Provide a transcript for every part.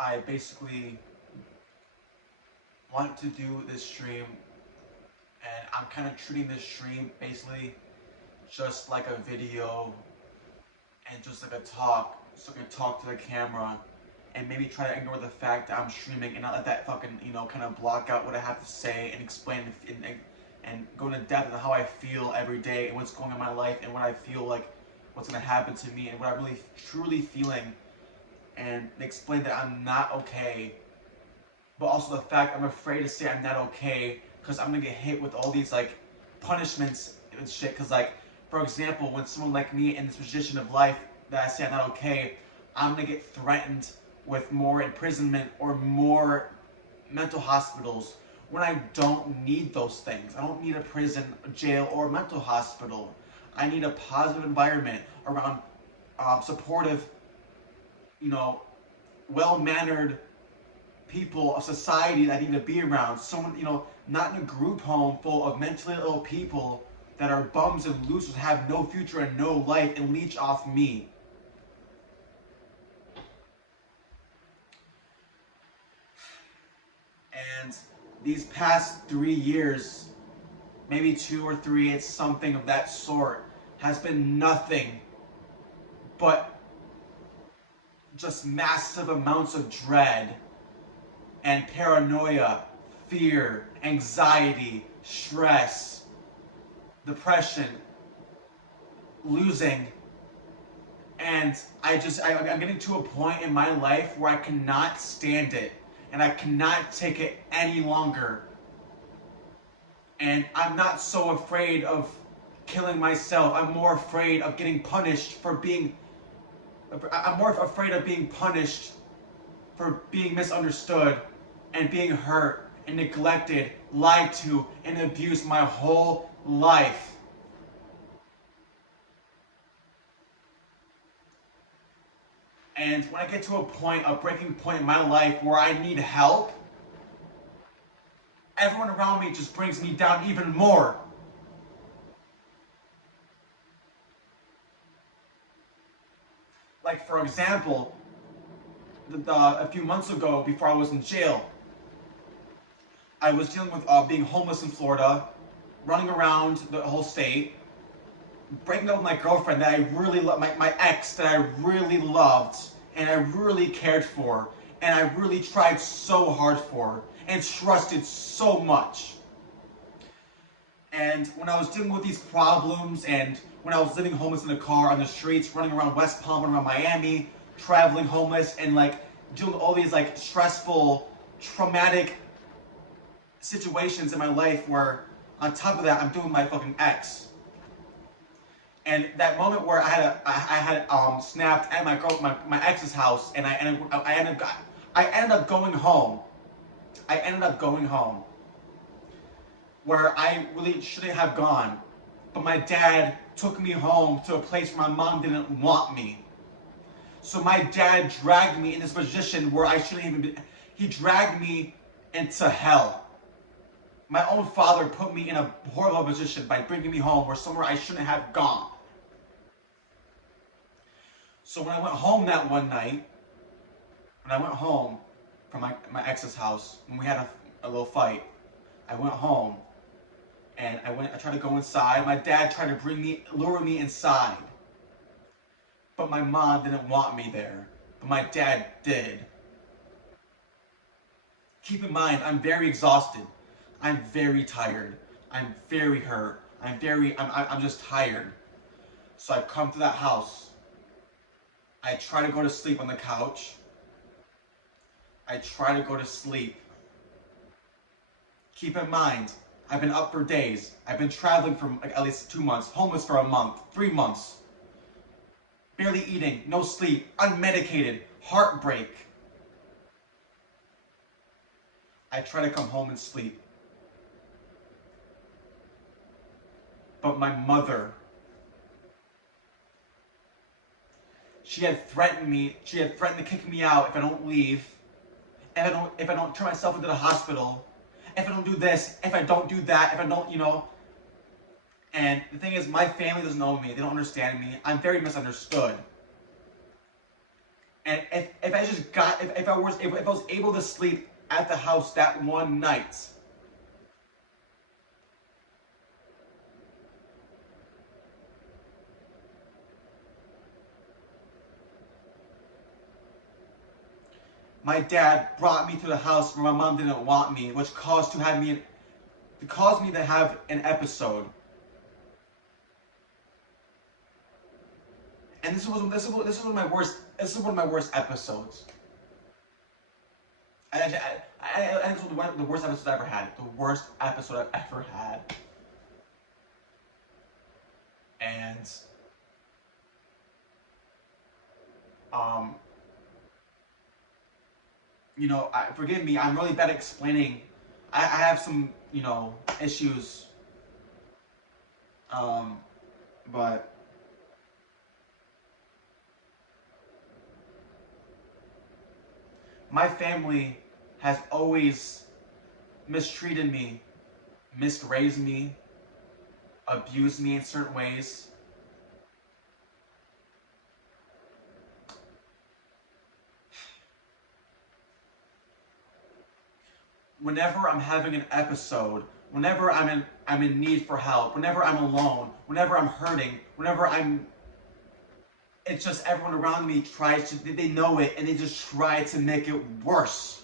I basically want to do this stream, and I'm kind of treating this stream basically just like a video and just like a talk, so I can talk to the camera and maybe try to ignore the fact that I'm streaming and not let that fucking, kind of block out what I have to say and explain and go into depth on how I feel every day and what's going on in my life and what I feel like what's going to happen to me and what I'm really truly feeling, and explain that I'm not okay, but also the fact I'm afraid to say I'm not okay because I'm going to get hit with all these like punishments and shit. Because like, for example, when someone like me in this position of life that I say I'm not okay, I'm going to get threatened with more imprisonment or more mental hospitals when I don't need those things. I don't need a prison, a jail, or a mental hospital. I need a positive environment around supportive, well-mannered people of society that I need to be around. Someone, not in a group home full of mentally ill people that are bums and losers, have no future and no life and leech off me. And these past 3 years, maybe 2 or 3, it's something of that sort, has been nothing but just massive amounts of dread and paranoia, fear, anxiety, stress, depression, losing. And I'm getting to a point in my life where I cannot stand it and I cannot take it any longer. And I'm not so afraid of killing myself. I'm more afraid of getting punished for being punished for being misunderstood and being hurt and neglected, lied to, and abused my whole life. And when I get to a breaking point in my life where I need help, everyone around me just brings me down even more. Like, for example, a few months ago, before I was in jail, I was dealing with being homeless in Florida, running around the whole state, breaking up with my girlfriend that I really loved, my ex that I really loved and I really cared for, and I really tried so hard for and trusted so much. And when I was dealing with these problems, and when I was living homeless in a car on the streets, running around West Palm, running around Miami, traveling homeless, and like doing all these like stressful, traumatic situations in my life where on top of that I'm doing my fucking ex. And that moment where I had snapped at my ex's house, and I ended up going home. I ended up going home where I really shouldn't have gone. But my dad took me home to a place where my mom didn't want me. So my dad dragged me in this position where I shouldn't even be. He dragged me into hell. My own father put me in a horrible position by bringing me home where somewhere I shouldn't have gone. So when I went home that one night, when I went home from my ex's house, when we had a little fight, I went home and I tried to go inside. My dad tried to lure me inside. But my mom didn't want me there. But my dad did. Keep in mind, I'm very exhausted. I'm very tired. I'm very hurt. I'm just tired. So I come to that house. I try to go to sleep on the couch. I try to go to sleep. Keep in mind, I've been up for days. I've been traveling for like at least 2 months, homeless for a month, 3 months. Barely eating, no sleep, unmedicated, heartbreak. I try to come home and sleep. But my mother, she had threatened me. She had threatened to kick me out if I don't leave, if I don't turn myself into the hospital, if I don't do this, if I don't do that, if I don't, And the thing is, my family doesn't know me. They don't understand me. I'm very misunderstood. And if I just got, if I was able to sleep at the house that one night, my dad brought me to the house where my mom didn't want me, which caused me to have an episode. And this was one of my worst episodes. I think this was one of the worst episodes I ever had. The worst episode I've ever had. And you know, forgive me, I'm really bad at explaining. I have some, you know, issues. But my family has always mistreated me, misraised me, abused me in certain ways. Whenever I'm having an episode, whenever I'm in need for help, whenever I'm alone, whenever I'm hurting, it's just everyone around me they know it and they just try to make it worse.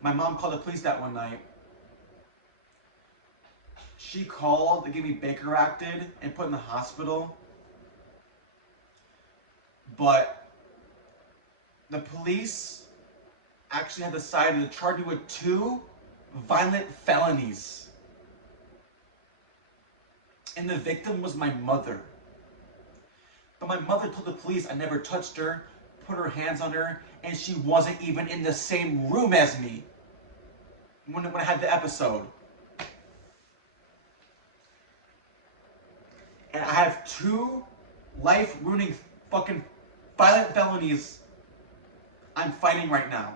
My mom called the police that one night. She called, they gave me Baker acted and put in the hospital. But the police actually had decided to charge me with 2 violent felonies. And the victim was my mother. But my mother told the police I never touched her, put her hands on her, and she wasn't even in the same room as me when I had the episode. And I have 2 life-ruining fucking violent felonies I'm fighting right now.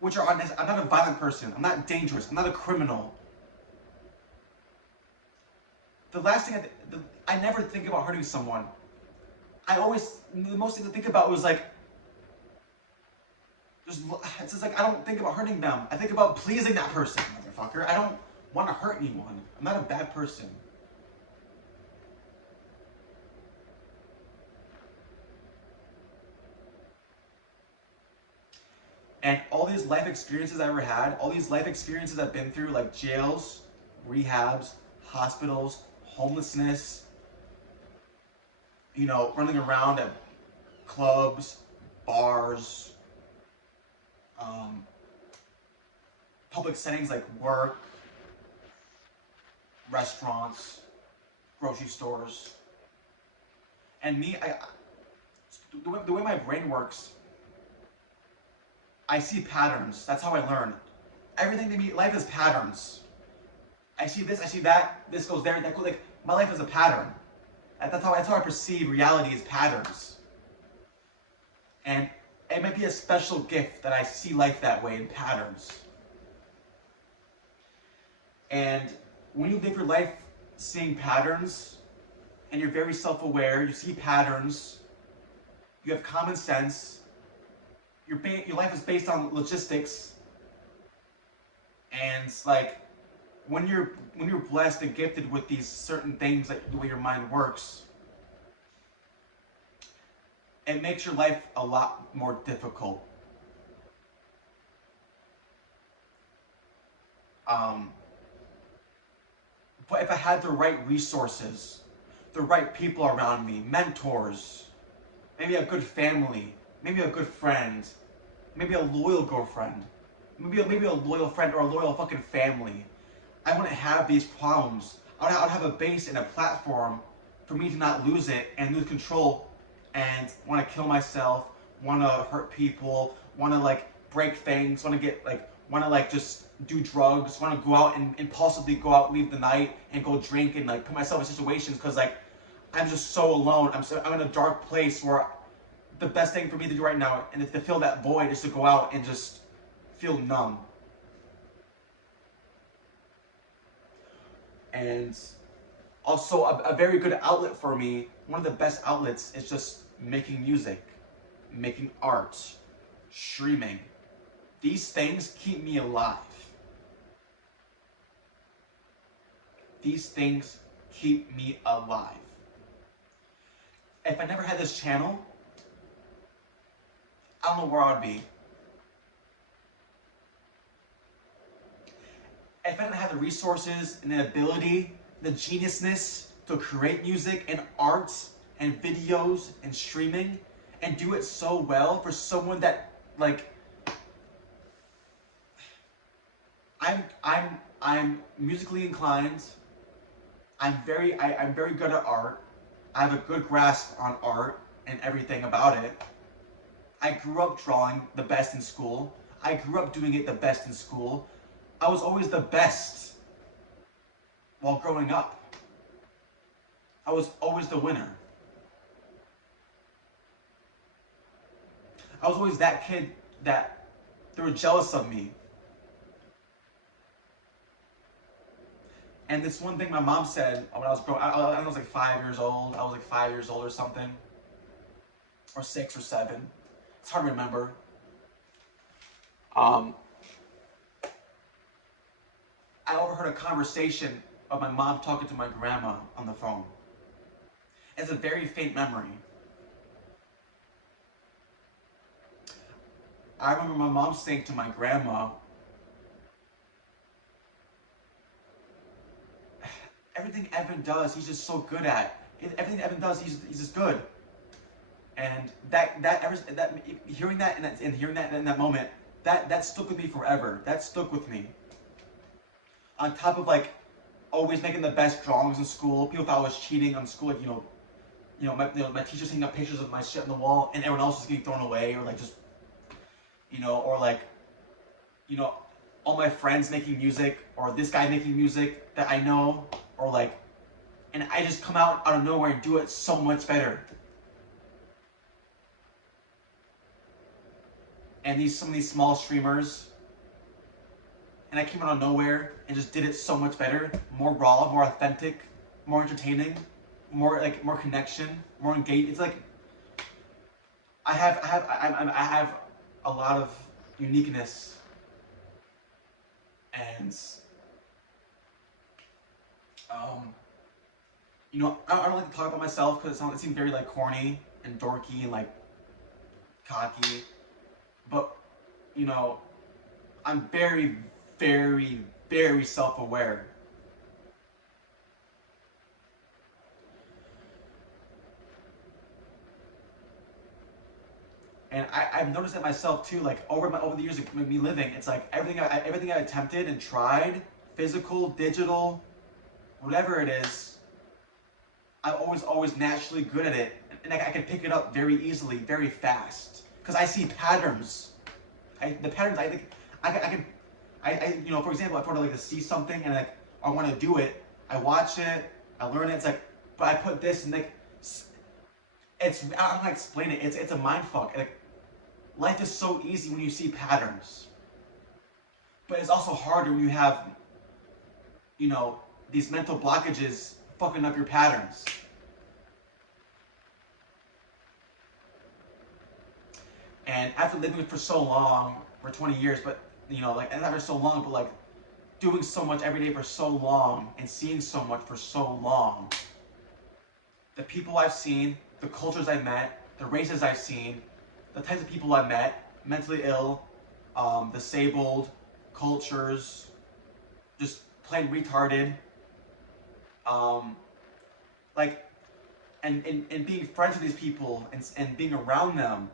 Which are, I'm not a violent person. I'm not dangerous. I'm not a criminal. The last thing I never think about hurting someone. The most thing to think about was like, it's just like, I don't think about hurting them. I think about pleasing that person, motherfucker. I don't want to hurt anyone. I'm not a bad person. And all these life experiences I ever had, all these life experiences I've been through, like jails, rehabs, hospitals, homelessness, you know, running around at clubs, bars, public settings like work, restaurants, grocery stores. And me, the way my brain works, I see patterns. That's how I learn. Everything to me, life is patterns. I see this, I see that, this goes there, that goes, like, my life is a pattern. That's how I perceive reality, is patterns. And it might be a special gift that I see life that way, in patterns. And when you live your life seeing patterns, and you're very self-aware, you see patterns, you have common sense, your life is based on logistics, and it's like, when you're blessed and gifted with these certain things, like the way your mind works, it makes your life a lot more difficult. But if I had the right resources, the right people around me, mentors, maybe a good family, maybe a good friend, maybe a loyal girlfriend, maybe a loyal friend or a loyal fucking family, I wouldn't have these problems. I would have a base and a platform for me to not lose it and lose control and want to kill myself, want to hurt people, want to like break things, want to just do drugs, want to go out and impulsively go out, leave the night and go drink and like put myself in situations because like I'm just so alone. I'm in a dark place where the best thing for me to do right now and to fill that void is to go out and just feel numb. And also a very good outlet for me, one of the best outlets, is just making music, making art, streaming. These things keep me alive. These things keep me alive. If I never had this channel, I don't know where I'd be. If I didn't have the resources and the ability, the geniusness to create music and art and videos and streaming and do it so well for someone that, like, I'm musically inclined. I'm very good at art. I have a good grasp on art and everything about it. I grew up drawing the best in school. I grew up doing it the best in school. I was always the best while growing up. I was always the winner. I was always that kid that they were jealous of me. And this one thing my mom said when I was growing, I was like 5 years old. I was like 5 years old or something, or 6 or 7. It's hard to remember. I overheard a conversation of my mom talking to my grandma on the phone. It's a very faint memory. I remember my mom saying to my grandma, everything Evan does, he's just so good at. Everything Evan does, he's just good. And hearing that in that moment, that stuck with me forever. That stuck with me. On top of like always making the best drawings in school, people thought I was cheating on school. Like my teachers hanging up pictures of my shit on the wall, and everyone else was getting thrown away, or like just, or like, all my friends making music, or this guy making music that I know, or like, and I just come out of nowhere and do it so much better. And some of these small streamers, and I came out of nowhere and just did it so much better, more raw, more authentic, more entertaining, more connection, more engaged. It's like I have a lot of uniqueness, and I don't like to talk about myself because it seems very like corny and dorky and like cocky, but I'm very, very, very self-aware. And I've noticed it myself too, like over the years of me living, it's like everything I attempted and tried, physical, digital, whatever it is, I'm always naturally good at it. And I can pick it up very easily, very fast. Because I see patterns. The patterns, I think, I can, for example, if I were to see something and like, I want to do it, I watch it, I learn it, it's like, but I put this and like, I don't know how to explain it, it's a mind fuck. Like, life is so easy when you see patterns. But it's also harder when you have, these mental blockages fucking up your patterns. And after living for so long, for 20 years, but, and not for so long, but like, doing so much every day for so long, and seeing so much for so long, the people I've seen, the cultures I've met, the races I've seen, the types of people I've met, mentally ill, disabled, cultures, just plain retarded, and being friends with these people and being around them,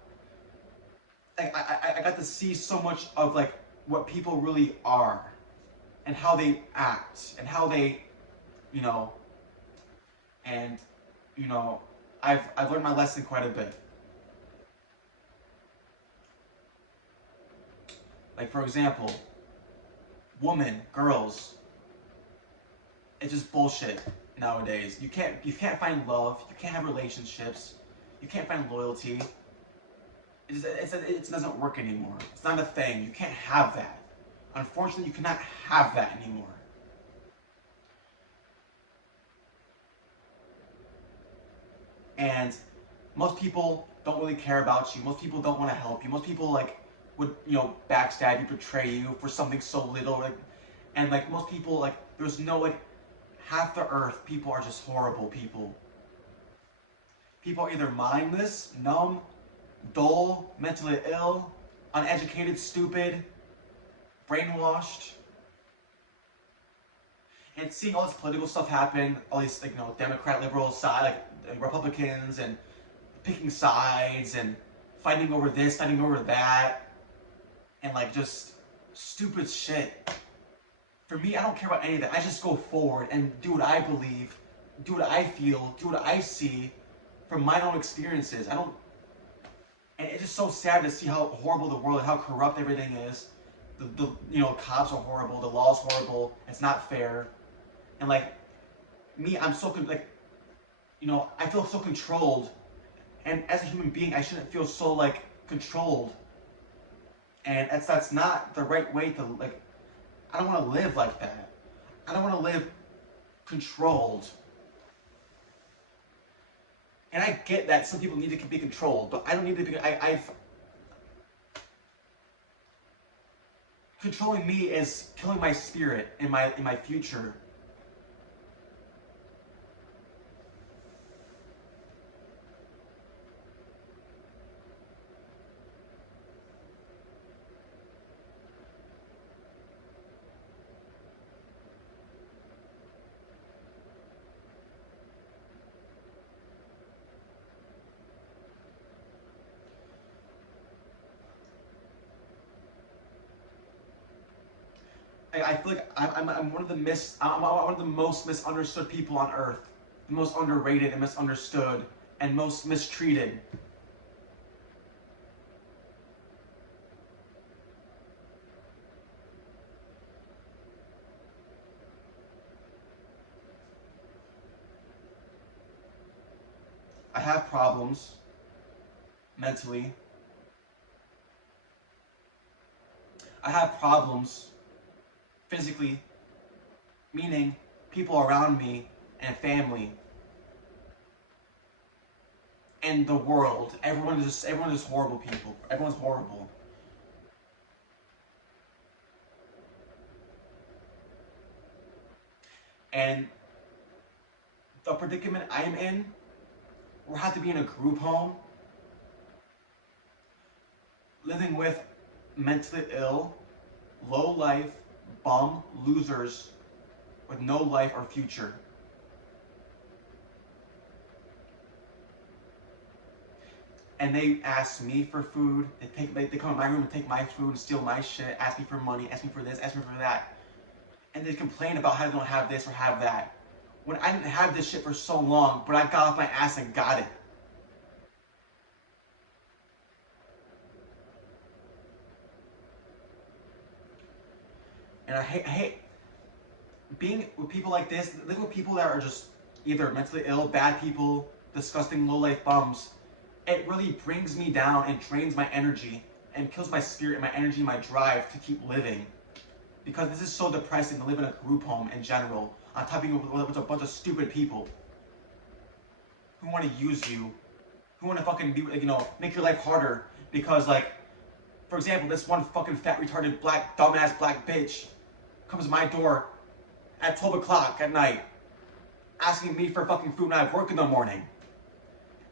I got to see so much of like what people really are, and how they act, and how they, and I've learned my lesson quite a bit. Like, for example, women, girls, it's just bullshit nowadays. You can't find love, you can't have relationships, you can't find loyalty. It doesn't work anymore. It's not a thing. You can't have that. Unfortunately, you cannot have that anymore. And most people don't really care about you. Most people don't want to help you. Most people like would, you know, backstab you, betray you for something so little. Like, and like most people, like there's no like half the earth. People are just horrible people. People are either mindless, numb, dull, mentally ill, uneducated, stupid, brainwashed. And seeing all this political stuff happen, all these like, you know, Democrat, liberal side, like Republicans, and picking sides and fighting over this, fighting over that, and like just stupid shit. For me, I don't care about any of that. I just go forward and do what I believe, do what I feel, do what I see from my own experiences. And it's just so sad to see how horrible the world, how corrupt everything is. The you know, cops are horrible, the law's horrible, it's not fair. And like me, I'm so like, you know, I feel so controlled. And as a human being, I shouldn't feel so like controlled. And that's not the right way to like. I don't want to live like that. I don't want to live controlled. And I get that some people need to be controlled, but I don't need to be. Controlling me is killing my spirit in my future. I feel like I'm one of the most misunderstood people on earth, the most underrated and misunderstood and most mistreated. I have problems mentally. I have problems physically, meaning people around me and family and the world. Everyone is horrible people. Everyone's horrible. And the predicament I'm in, we'll have to be in a group home, living with mentally ill, low life, bum losers with no life or future. And they ask me for food. They come in my room and take my food and steal my shit, ask me for money, ask me for this, ask me for that. And they complain about how they don't have this or have that. When I didn't have this shit for so long, but I got off my ass and got it. And I hate being with people like this, living with people that are just either mentally ill, bad people, disgusting low-life bums. It really brings me down and drains my energy and kills my spirit, my energy, my drive to keep living. Because this is so depressing to live in a group home in general, on top of you with a bunch of stupid people who want to use you, who want to fucking be, you know, make your life harder. Because, like, for example, this one fucking fat, retarded, black, dumbass black bitch comes to my door at 12 o'clock at night, asking me for fucking food when I have work in the morning.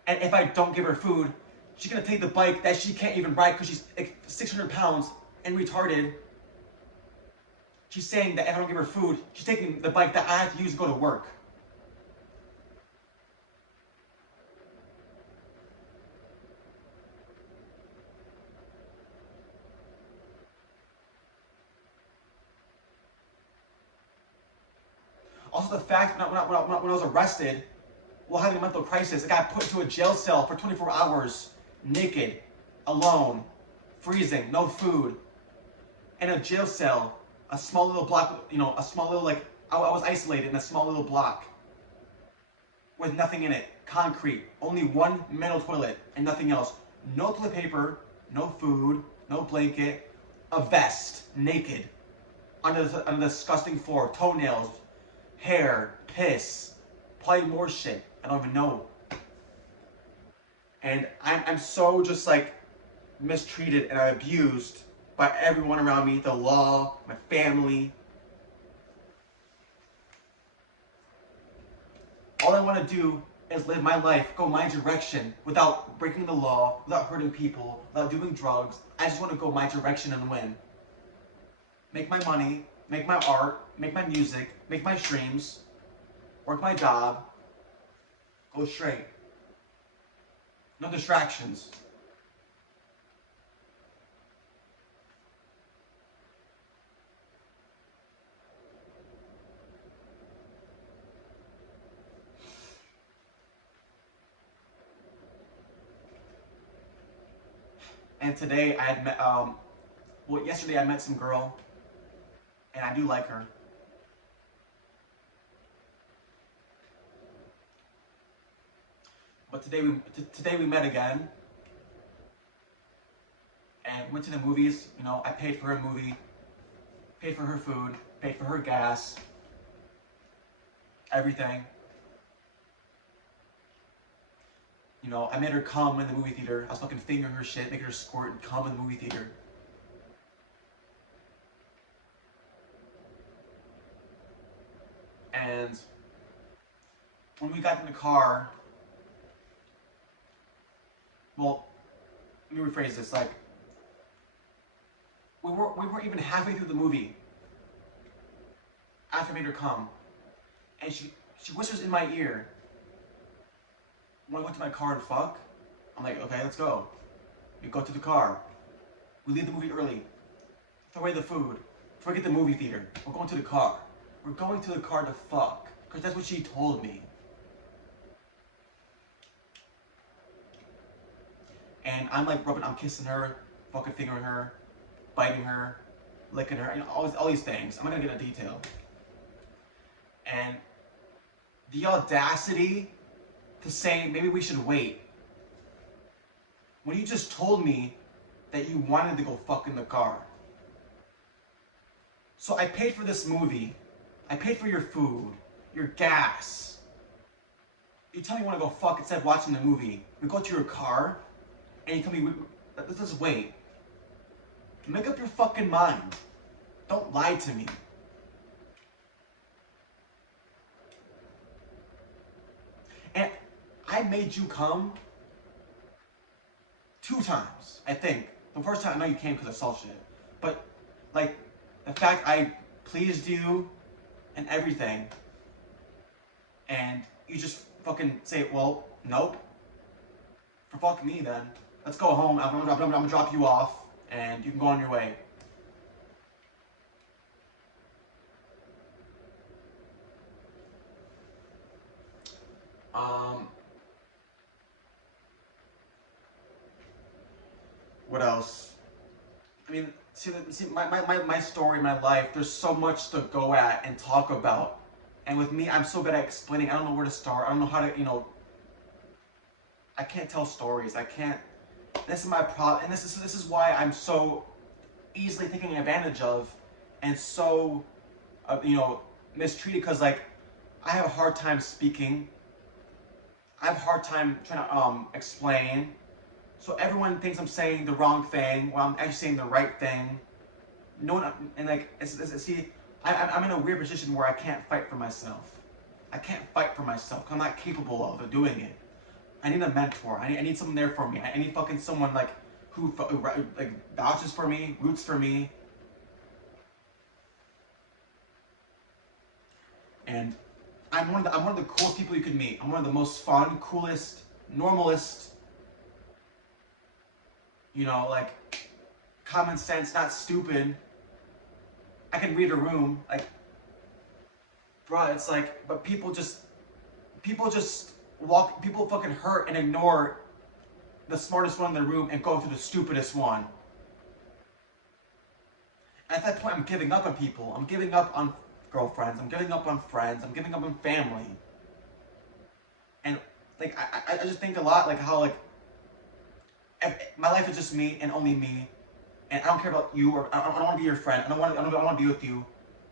And if I don't give her food, she's gonna take the bike that she can't even ride because she's like 600 pounds and retarded. She's saying that if I don't give her food, she's taking the bike that I have to use to go to work. Also, the fact when I was arrested, while having a mental crisis, I got put into a jail cell for 24 hours, naked, alone, freezing, no food, in a jail cell, a small little block, you know, a small little, like, I was isolated in a small little block with nothing in it, concrete, only one metal toilet and nothing else. No toilet paper, no food, no blanket, a vest, naked, on a disgusting floor, toenails, hair, piss, probably more shit. I don't even know. And I'm so just like mistreated and abused by everyone around me, the law, my family. All I want to do is live my life, go my direction, without breaking the law, without hurting people, without doing drugs. I just want to go my direction and win. Make my money, make my art, make my music, make my streams, work my job, go straight. No distractions. And today I had met, yesterday I met some girl, and I do like her. But today we met again, and went to the movies. You know, I paid for her movie, paid for her food, paid for her gas, everything. You know, I made her come in the movie theater. I was fucking fingering her shit, making her squirt and come in the movie theater. And when we got in the car, well, let me rephrase this. Like, we weren't even halfway through the movie after I made her come, and she whispers in my ear, "Want to go to my car and fuck?" I'm like, "Okay, let's go." We go to the car. We leave the movie early. Throw away the food. Forget the movie theater. We're going to the car. We're going to the car to fuck, because that's what she told me. And I'm like I'm kissing her, fucking fingering her, biting her, licking her, you know, all these things. I'm not gonna get into detail. And the audacity to say maybe we should wait, when you just told me that you wanted to go fuck in the car. So I paid for this movie. I paid for your food, your gas. You tell me you want to go fuck instead of watching the movie. We go to your car, and you tell me, let's just wait. Make up your fucking mind. Don't lie to me. And I made you come 2 times, I think. The first time, I know you came because I saw shit. But, like, the fact I pleased you and everything, and you just fucking say, well, nope. For fuck me, then. Let's go home. I'm gonna drop you off, and you can go on your way. What else? I mean, see my story, my life, there's so much to go at and talk about. And with me, I'm so bad at explaining. I don't know where to start. I don't know how to, you know, I can't tell stories. I can't. This is my problem, and this is why I'm so easily taken advantage of, and so, you know, mistreated. Because like, I have a hard time speaking. I have a hard time trying to explain. So everyone thinks I'm saying the wrong thing while I'm actually saying the right thing. No one, and like, see, I'm in a weird position where I can't fight for myself. I can't fight for myself. I'm not capable of doing it. I need a mentor. I need someone there for me. I need fucking someone like who like vouches for me, roots for me. And I'm one of the coolest people you could meet. I'm one of the most fun, coolest, normalist. You know, like common sense, not stupid. I can read a room, like, bruh. It's like, but people just people fucking hurt and ignore the smartest one in the room and go to the stupidest one. At that point, I'm giving up on people. I'm giving up on girlfriends. I'm giving up on friends. I'm giving up on family. And like, I just think a lot, like how like my life is just me and only me, and I don't care about you, or I don't want to be your friend. I don't want to be with you.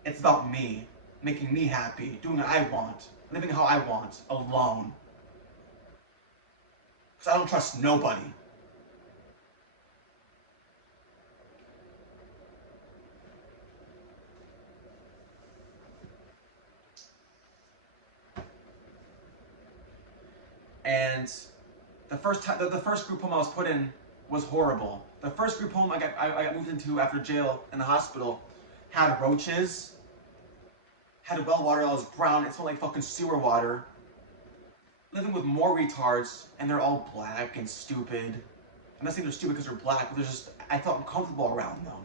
It's about me, making me happy, doing what I want, living how I want, alone. Because I don't trust nobody. And the first group home I was put in was horrible. The first group home I got moved into after jail in the hospital had roaches, had well water that was brown, it smelled like fucking sewer water. Living with more retards, and they're all black and stupid. I'm not saying they're stupid because they're black, but I felt uncomfortable around them.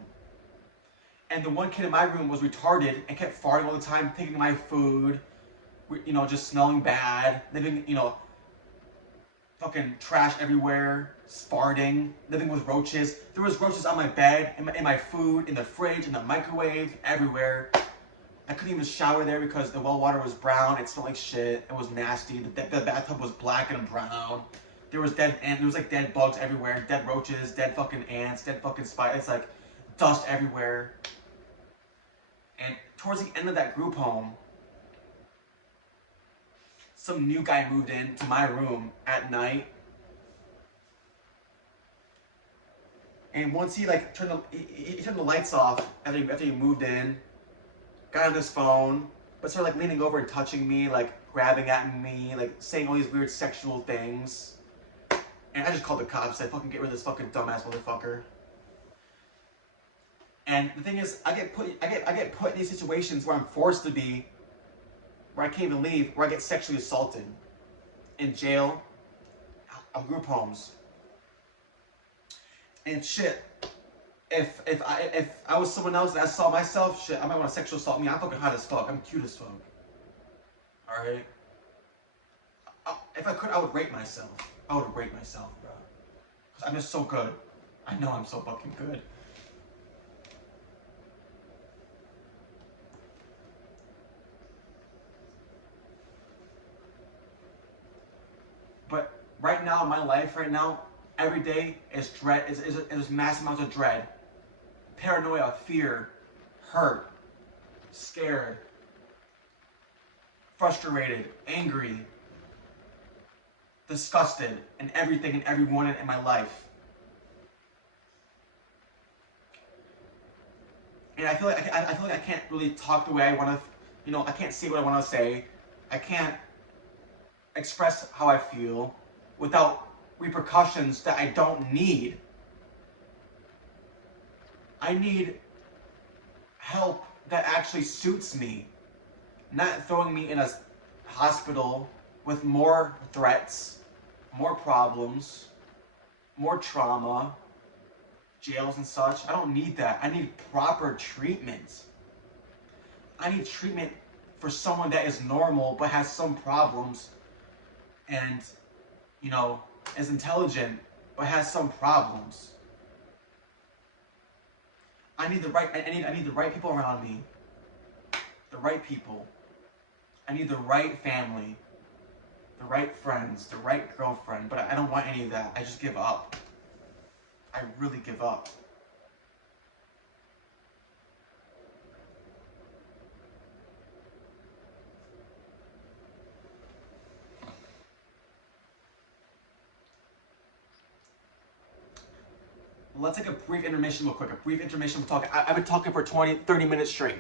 And the one kid in my room was retarded and kept farting all the time, taking my food, you know, just smelling bad, living, you know, fucking trash everywhere, farting, living with roaches. There was roaches on my bed, in my food, in the fridge, in the microwave, everywhere. I couldn't even shower there because the well water was brown. It smelled like shit. It was nasty. The bathtub was black and brown. There was dead bugs everywhere, dead roaches, dead fucking ants, dead fucking spiders. It's like dust everywhere. And towards the end of that group home, some new guy moved into my room at night. And once he like turned the lights off after he moved in, got on his phone, but started like leaning over and touching me, like grabbing at me, like saying all these weird sexual things. And I just called the cops. I fucking get rid of this fucking dumbass motherfucker. And the thing is, I get put in these situations where I'm forced to be, where I can't even leave, where I get sexually assaulted, in jail, group homes, and shit. If I was someone else and I saw myself, shit, I might want to sexual assault me. I'm fucking hot as fuck. I'm cute as fuck. All right. If I could, I would rape myself. I would rape myself, bro. Cause I'm just so good. I know I'm so fucking good. But right now in my life, every day is dread. Is massive amounts of dread. Paranoia, fear, hurt, scared, frustrated, angry, disgusted, and everything and everyone in my life. And I feel like I can't really talk the way I want to. You know, I can't say what I want to say. I can't express how I feel without repercussions that I don't need. I need help that actually suits me, not throwing me in a hospital with more threats, more problems, more trauma, jails and such. I don't need that. I need proper treatment. I need treatment for someone that is normal but has some problems and, you know, is intelligent but has some problems. I need the right people around me. The right people. I need the right family. The right friends. The right girlfriend. But I don't want any of that. I just give up. I really give up. Let's take a brief intermission real quick. A brief intermission. I've been talking for 30 minutes straight.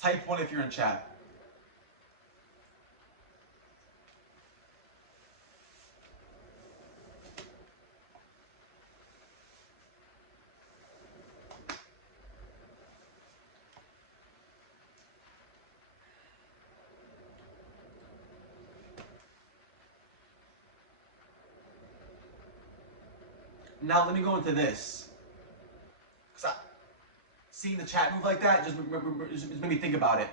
Type 1 if you're in chat. Now let me go into this. Seeing the chat move like that just made me think about it.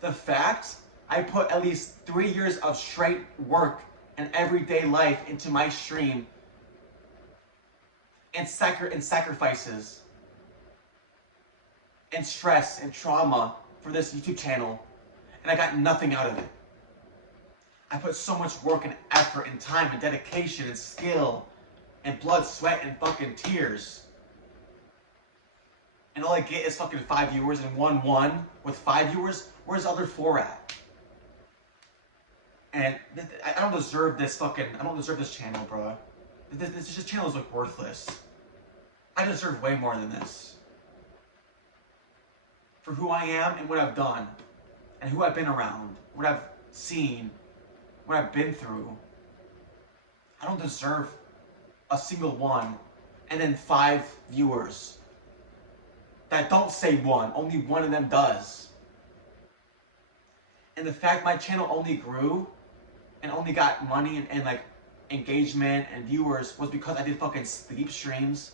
The fact I put at least 3 years of straight work and everyday life into my stream and sacrifices and stress and trauma for this YouTube channel, and I got nothing out of it. I put so much work and effort and time and dedication and skill and blood, sweat, and fucking tears. And all I get is fucking 5 viewers and 1 with 5 viewers. Where's the other 4 at? And I don't deserve this fucking, I don't deserve this channel, bro. This channel is like worthless. I deserve way more than this. For who I am and what I've done, and who I've been around, what I've seen, what I've been through. I don't deserve a single one, and then 5 viewers that don't say one, only one of them does. And the fact my channel only grew and only got money and like engagement and viewers was because I did fucking sleep streams.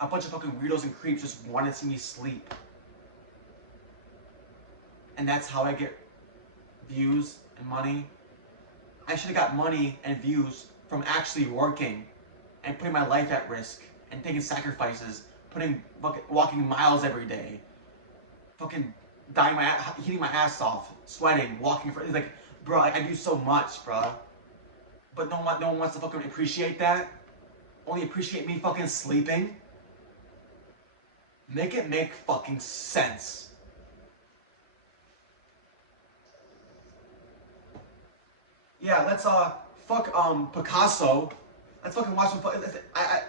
A bunch of fucking weirdos and creeps just wanted to see me sleep. And that's how I get views and money. I should have got money and views from actually working and putting my life at risk and taking sacrifices, walking miles every day, fucking heating my ass off, sweating, walking for like, bro, I do so much, bro. But no one wants to fucking appreciate that. Only appreciate me fucking sleeping. Make it make fucking sense. Yeah, let's fuck Picasso. Let's fucking watch some. I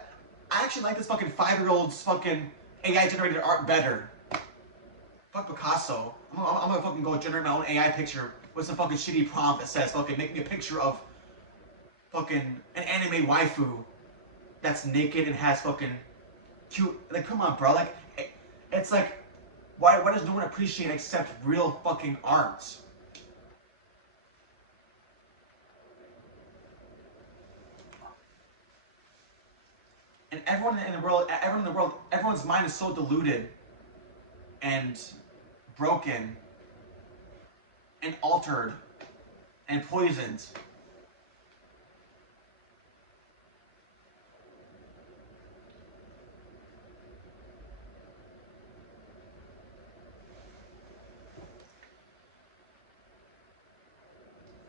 actually like this fucking 5-year-old's fucking AI generated art better. Fuck Picasso. I'm gonna fucking go generate my own AI picture with some fucking shitty prompt that says fucking make me a picture of fucking an anime waifu that's naked and has fucking cute. Like, come on, bro. Like, it's like, why does no one appreciate except real fucking art? And everyone in the world, everyone's mind is so deluded and broken and altered and poisoned.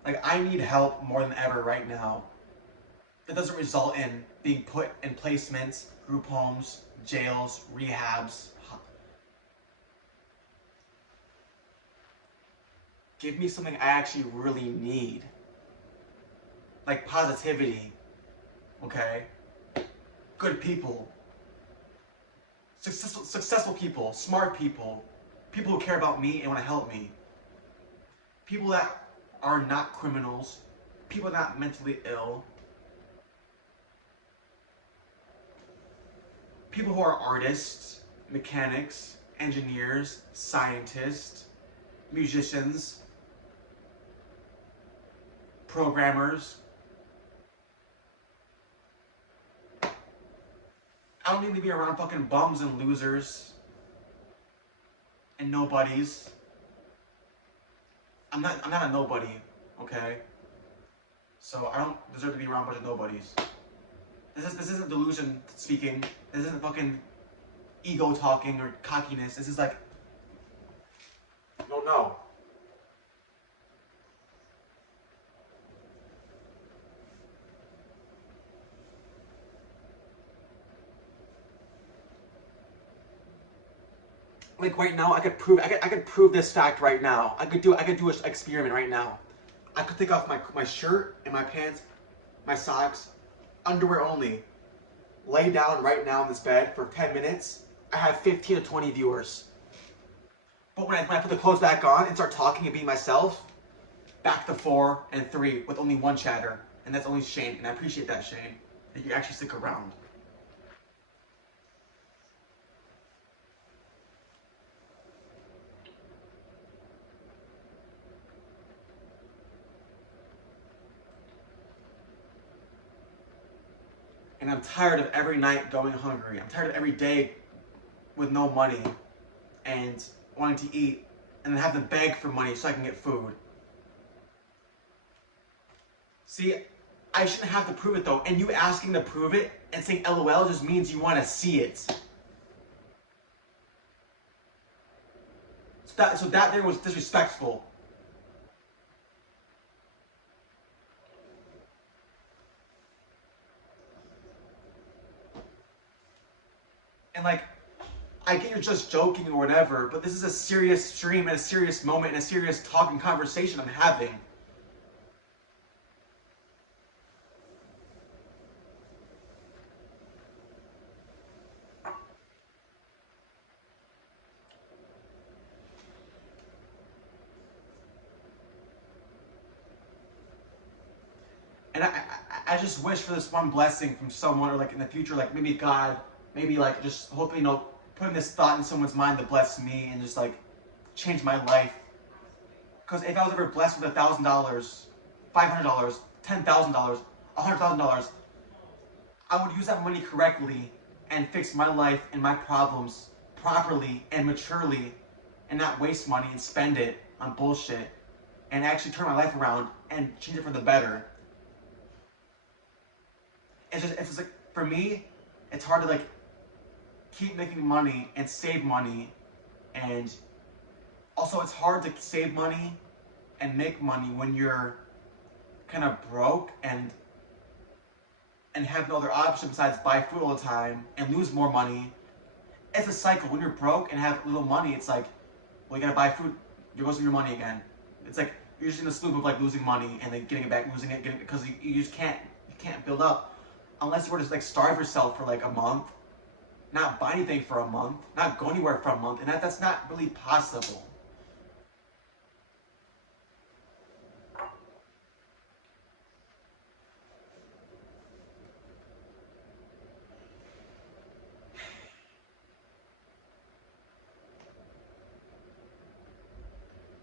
Like, I need help more than ever right now. That doesn't result in being put in placements, group homes, jails, rehabs. Give me something I actually really need. Like positivity, okay? Good people. Successful people, smart people. People who care about me and want to help me. People that are not criminals. People not mentally ill. People who are artists, mechanics, engineers, scientists, musicians, programmers. I don't need to be around fucking bums and losers and nobodies. I'm not a nobody, okay? So I don't deserve to be around a bunch of nobodies. This isn't delusion speaking. This isn't fucking ego talking or cockiness. This is like, no. Like right now, I could prove this fact right now. I could do an experiment right now. I could take off my shirt and my pants, my socks, underwear only. Lay down right now in this bed for 10 minutes. I have 15 to 20 viewers. But when I put the clothes back on and start talking and being myself, back to 4 and 3 with only 1 chatter. And that's only Shane. And I appreciate that, Shane, that you actually stick around. And I'm tired of every night going hungry. I'm tired of every day with no money and wanting to eat and then have to beg for money so I can get food. See, I shouldn't have to prove it though. And you asking to prove it and saying LOL just means you want to see it. So that there was disrespectful. And like, I get you're just joking or whatever, but this is a serious stream and a serious moment and a serious talk and conversation I'm having. And I just wish for this one blessing from someone, or like in the future, like maybe God, maybe like just hoping, putting this thought in someone's mind to bless me and just like change my life. Because if I was ever blessed with $1,000, $500, $10,000, $100,000, I would use that money correctly and fix my life and my problems properly and maturely, and not waste money and spend it on bullshit, and actually turn my life around and change it for the better. It's just like, for me, it's hard to like keep making money and save money, and also it's hard to save money and make money when you're kind of broke and have no other option besides buy food all the time and lose more money. It's a cycle. When you're broke and have little money, it's like, well, you gotta buy food, there goes your money again. It's like you're just in this loop of like losing money and then getting it back, losing it, getting it, because you just can't build up. Unless you were to like starve yourself for like a month, not buy anything for a month, not go anywhere for a month, and that's not really possible.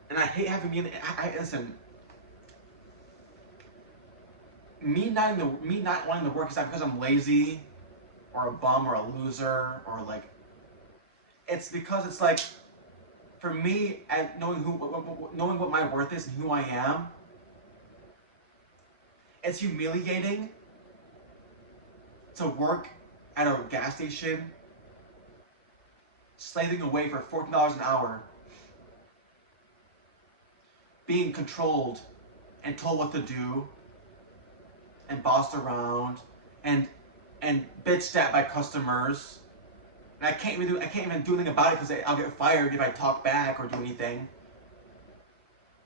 And I hate having listen. Me not wanting to work is not because I'm lazy or a bum or a loser or like. It's because it's like, for me, at knowing what my worth is and who I am, it's humiliating to work at a gas station, slaving away for $14 an hour, being controlled and told what to do, and bossed around, and bitched at by customers. And I can't even do anything about it because I'll get fired if I talk back or do anything.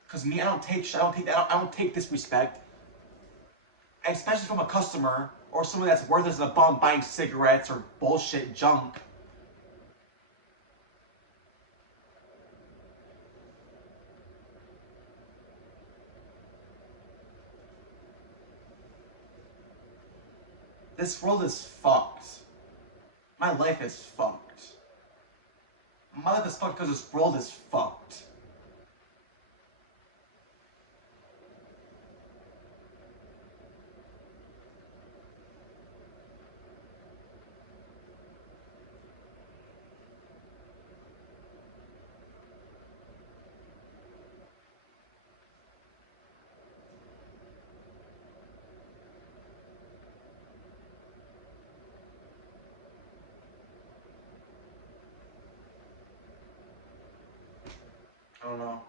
Because me, I don't take disrespect, especially from a customer or someone that's worthless as a bum buying cigarettes or bullshit junk. This world is fucked. My life is fucked. My life is fucked because this world is fucked. I don't know.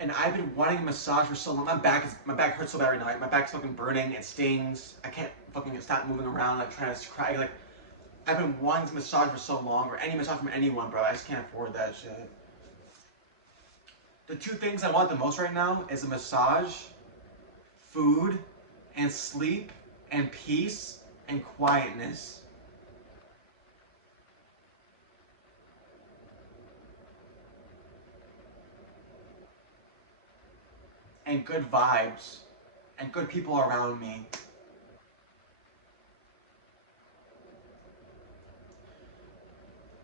And I've been wanting a massage for so long. My back hurts so bad right now. My back's fucking burning. It stings. I can't fucking stop moving around, like trying to cry. Like, I've been wanting this massage for so long, or any massage from anyone, bro. I just can't afford that shit. The two things I want the most right now is a massage, food, and sleep, and peace, and quietness. And good vibes, and good people around me.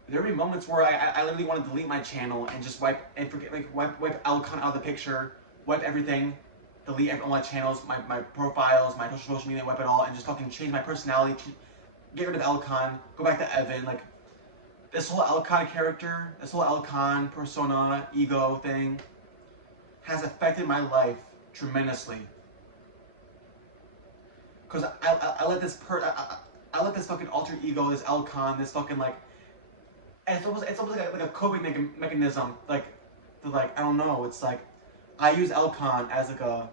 There would be moments where I literally want to delete my channel and just wipe Alcon out of the picture, wipe everything, delete all my channels, my profiles, my social media, wipe it all, and just fucking change my personality, get rid of Alcon, go back to Evan. Like, this whole Alcon character, this whole Alcon persona, ego thing, has affected my life tremendously. Cause I let this fucking alter ego, this Alcon, this fucking like And it's almost like a coping mechanism. Like I don't know. It's like I use Elcon as like a,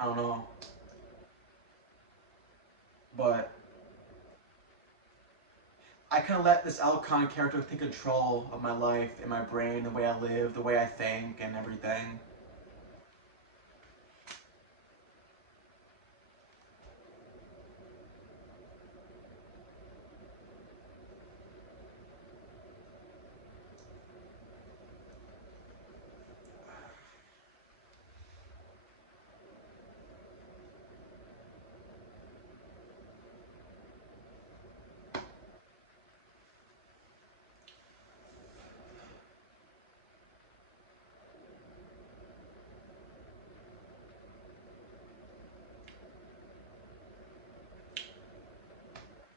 I don't know, but I kind of let this Elcon character take control of my life and my brain, the way I live, the way I think, and everything.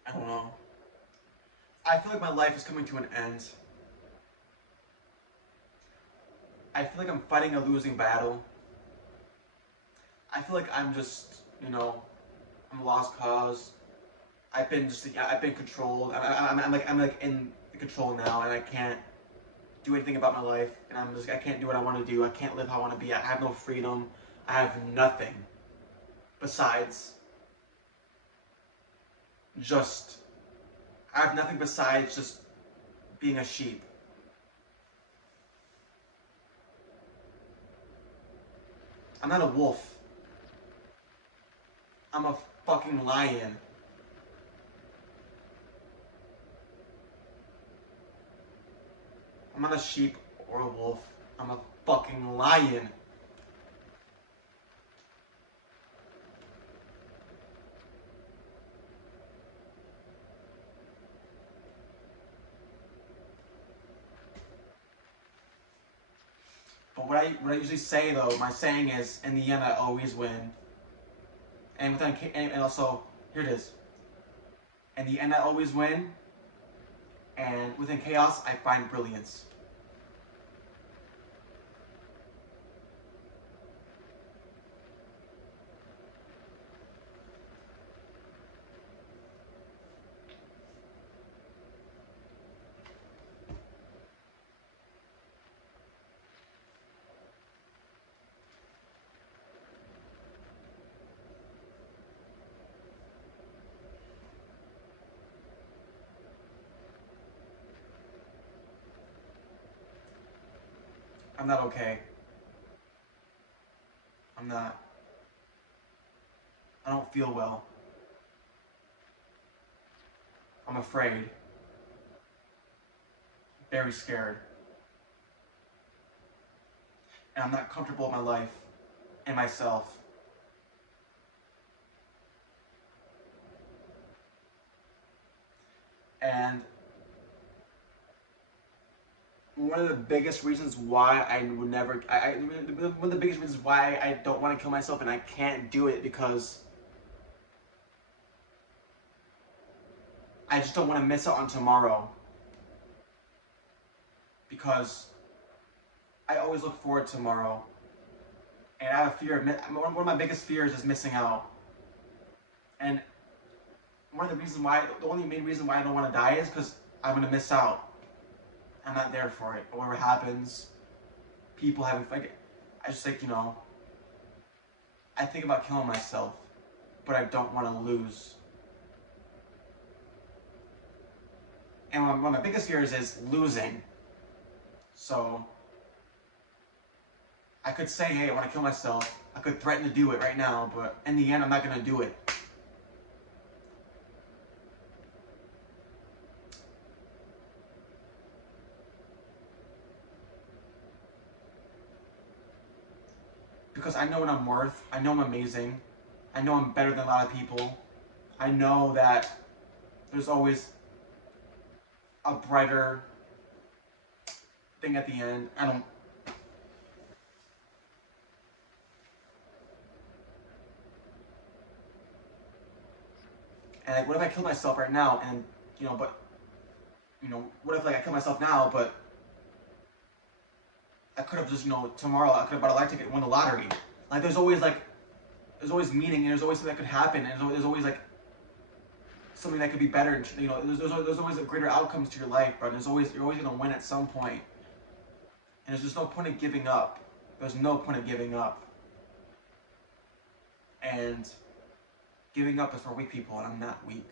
I don't know. I feel like my life is coming to an end. I feel like I'm fighting a losing battle. I feel like I'm just, I'm a lost cause. I've been controlled. I'm like in control now, and I can't do anything about my life. And I can't do what I want to do. I can't live how I want to be. I have no freedom. I have nothing besides just. I have nothing besides just being a sheep. I'm not a wolf. I'm a fucking lion. I'm not a sheep or a wolf. I'm a fucking lion. But what I usually say though, my saying is, in the end, I always win. And also, here it is. In the end, I always win. And within chaos, I find brilliance. I'm not okay. I'm not. I don't feel well. I'm afraid. Very scared. And I'm not comfortable with my life and myself. And one of the biggest reasons why I would never, one of the biggest reasons why I don't want to kill myself and I can't do it, because I just don't want to miss out on tomorrow. Because I always look forward to tomorrow. And I have a fear of, one of my biggest fears is missing out. And one of the reasons why, the only main reason why I don't want to die is because I'm going to miss out. I'm not there for it. Or whatever happens, people having fun. I just like, I think about killing myself, but I don't want to lose. And one of my biggest fears is losing. So I could say, hey, I want to kill myself. I could threaten to do it right now, but in the end, I'm not going to do it. Because I know what I'm worth. I know I'm amazing. I know I'm better than a lot of people. I know that there's always a brighter thing at the end. And like, what if I kill myself right now? And what if I kill myself now, but I could have just, tomorrow I could have bought a lottery ticket and won the lottery. Like, there's always meaning, and there's always something that could happen, and there's always something that could be better. You know, there's always a greater outcomes to your life, bro. You're always gonna win at some point, and there's just no point in giving up. There's no point in giving up, and giving up is for weak people, and I'm not weak.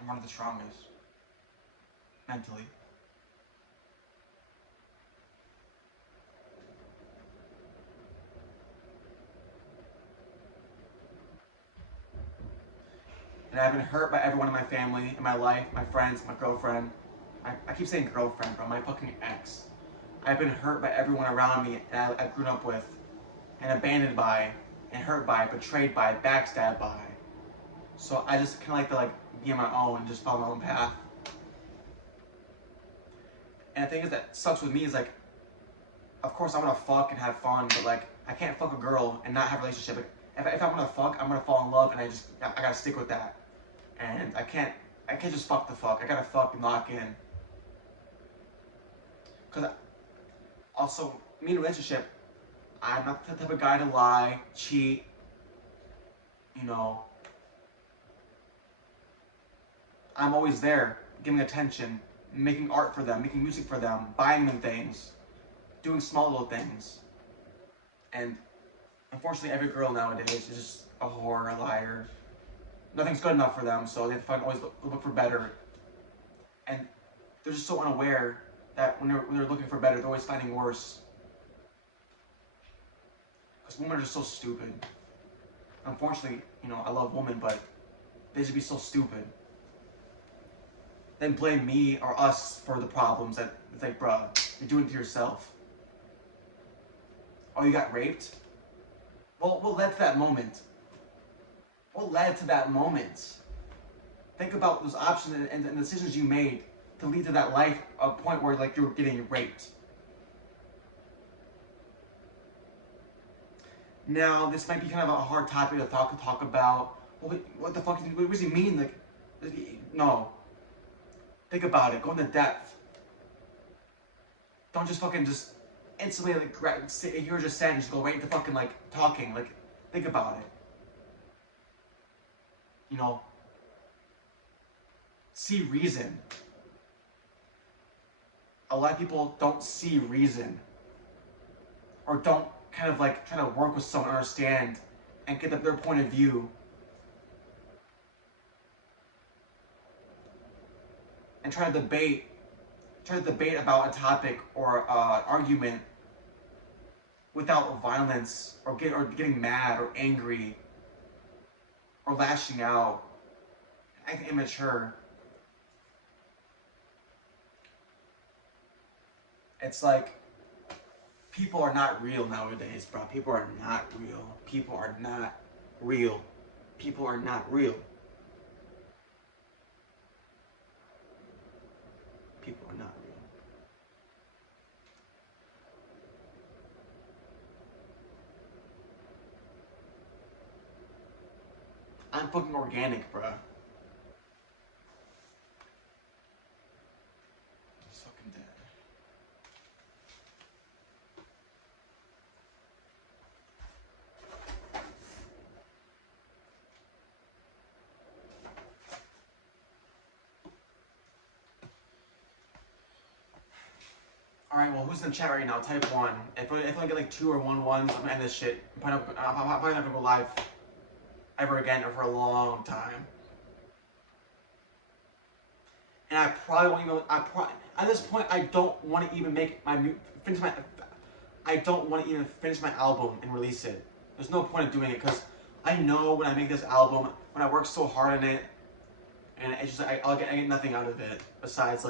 I'm one of the strongest mentally. And I've been hurt by everyone in my family, in my life, my friends, my girlfriend. I keep saying girlfriend, but my fucking ex. I've been hurt by everyone around me and I've grown up with, and abandoned by, and hurt by, betrayed by, backstabbed by. So I just kind of like to be on my own and just follow my own path. And the thing is that sucks with me is of course I want to fuck and have fun, but I can't fuck a girl and not have a relationship. If I want to fuck, I'm gonna fall in love, and I gotta stick with that. And I can't just fuck the fuck. I gotta fuck and lock in. Cause also, me in a relationship, I'm not the type of guy to lie, cheat, you know. I'm always there, giving attention, making art for them, making music for them, buying them things, doing small little things. And unfortunately, every girl nowadays is just a whore, a liar. Nothing's good enough for them, so they always look for better. And they're just so unaware that when they're looking for better, they're always finding worse. Because women are just so stupid. Unfortunately, you know, I love women, but they should be so stupid. Then blame me or us for the problems that it's like, bruh, you're doing it to yourself. Oh, you got raped? Well, what led to that moment? What led to that moment? Think about those options and the decisions you made to lead to that life, a point where you're getting raped. Now, this might be kind of a hard topic to talk about. Well, what the fuck? What does he mean? No. Think about it. Go into depth. Don't just fucking just instantly you're just saying, just go right into fucking talking. Think about it. You know, see reason. A lot of people don't see reason, or don't kind of try to work with someone, understand, and get their point of view, and try to debate about a topic or argument without violence or getting mad or angry or lashing out, acting immature. It's people are not real nowadays, bro. People are not real. People are not real. People are not real. People are not real. I'm fucking organic, bro. He's fucking dead. Alright, well, who's in the chat right now? Type 1. If I get 2 or 1 ones, I'm gonna end this shit. I'm probably not gonna go live ever again or for a long time. And I probably won't even. At this point, I don't want to even I don't want to even finish my album and release it. There's no point in doing it because I know when I make this album, when I work so hard on it, and it's just I get nothing out of it besides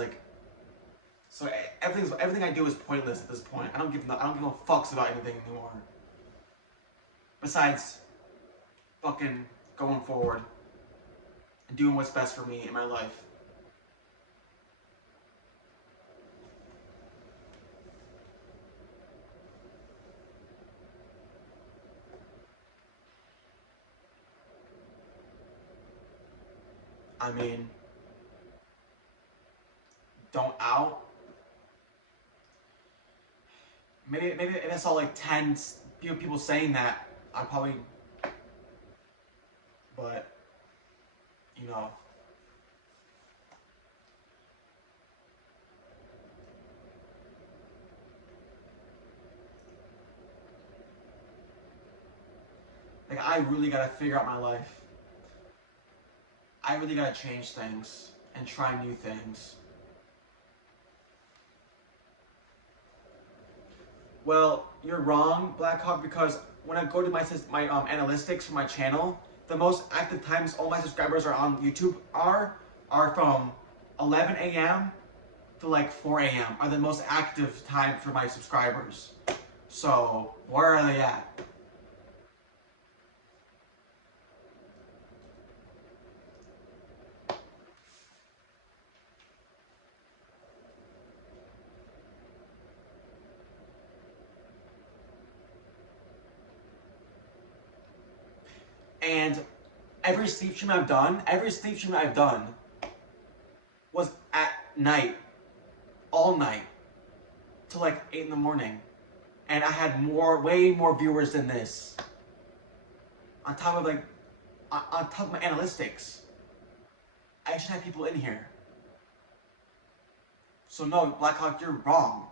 So everything I do is pointless at this point. I don't give no fucks about anything anymore. Besides fucking going forward and doing what's best for me in my life. I mean, don't out. Maybe if I saw 10 people saying that, I'd probably, but, you know, Like, I really gotta figure out my life. I really gotta change things and try new things. Well, you're wrong, Blackhawk, because when I go to my analytics for my channel, the most active times all my subscribers are on YouTube are from 11 a.m. to like 4 a.m. are the most active time for my subscribers. So, where are they at? And every sleep stream I've done was at night, all night, till like 8 in the morning. And I had way more viewers than this. On top of my analytics. I should have people in here. So no, Blackhawk, you're wrong.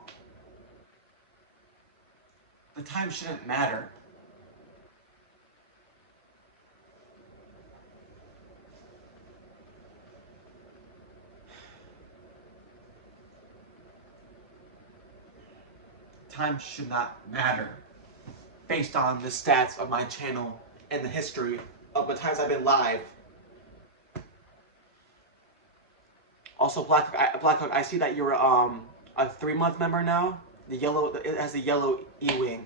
The time shouldn't matter. Time should not matter based on the stats of my channel and the history of the times I've been live. Also, Blackhawk, I see that you're a 3-month member now. It has the yellow E-wing.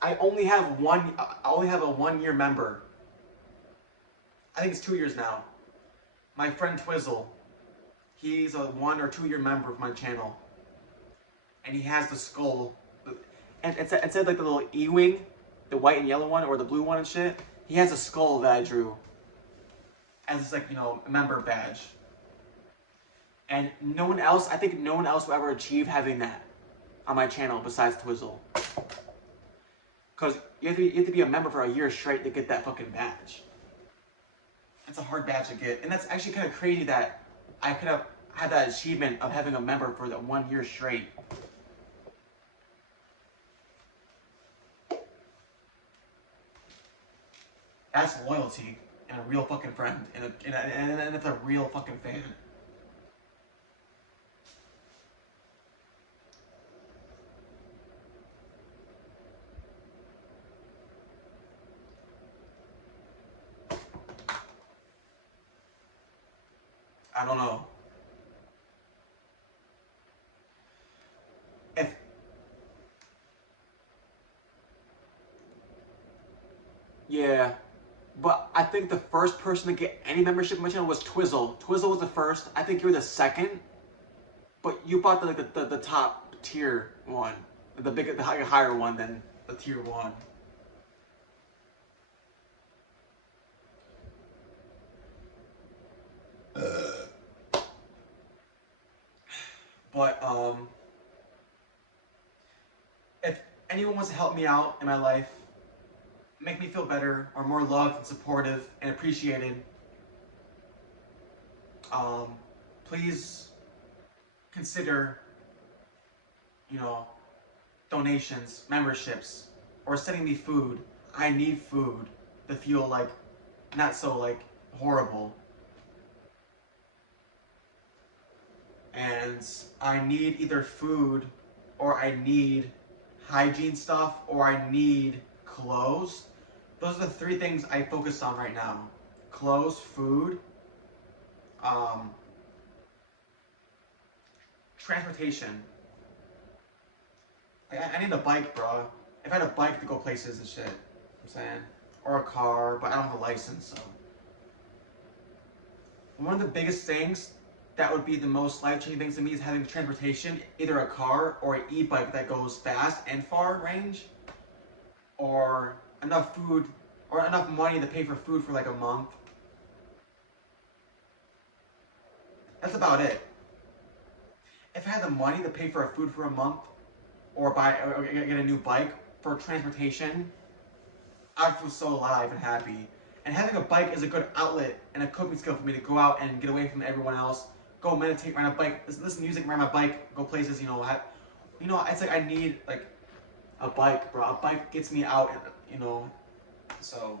I only have a 1-year member. I think it's 2 years now. My friend Twizzle, he's a 1 or 2 year member of my channel. And he has the skull. And instead of like the little E-wing, the white and yellow one, or the blue one and shit, he has a skull that I drew. As it's like, a member badge. And I think no one else will ever achieve having that on my channel besides Twizzle. Because you have to be a member for a year straight to get that fucking badge. It's a hard badge to get. And that's actually kind of crazy that I could have had that achievement of having a member for that 1 year straight. That's loyalty and a real fucking friend. And it's a real fucking fan. I don't know. Yeah. But I think the first person to get any membership in my channel was Twizzle. Twizzle was the first. I think you were the second. But you bought the top tier one. The higher one than the tier 1. But if anyone wants to help me out in my life, make me feel better, or more loved and supportive and appreciated, please consider, donations, memberships, or sending me food. I need food to feel like not so like horrible. And I need either food, or I need hygiene stuff, or I need clothes. Those are the 3 things I focus on right now. Clothes, food, transportation. I need a bike, bro. If I had a bike to go places and shit, I'm saying. Or a car, but I don't have a license, so. One of the biggest things that would be the most life-changing things to me is having transportation, either a car or an e-bike that goes fast and far range, or enough food, or enough money to pay for food for like a month. That's about it. If I had the money to pay for food for a month, or get a new bike for transportation, I'd feel so alive and happy. And having a bike is a good outlet and a coping skill for me to go out and get away from everyone else, go meditate, ride a bike, listen to music, ride my bike, go places. It's like I need like a bike, bro. A bike gets me out, So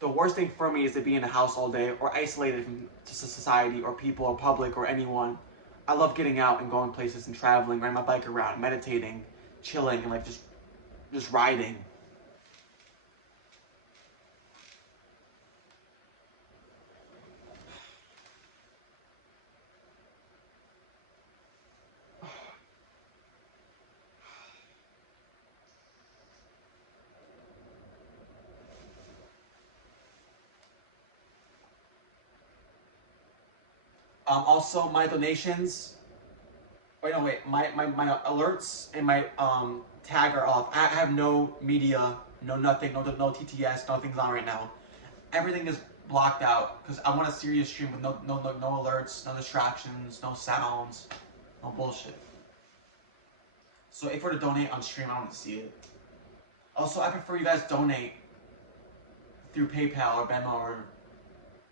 the worst thing for me is to be in the house all day or isolated from society or people or public or anyone. I love getting out and going places and traveling, riding my bike around, meditating, chilling, and like just riding. Also, my donations. Wait, no, wait. My alerts and my tag are off. I have no media, no nothing, no TTS, nothing's on right now. Everything is blocked out because I want a serious stream with no alerts, no distractions, no sounds, no bullshit. So if we're to donate on stream, I want to see it. Also, I prefer you guys donate through PayPal or Venmo or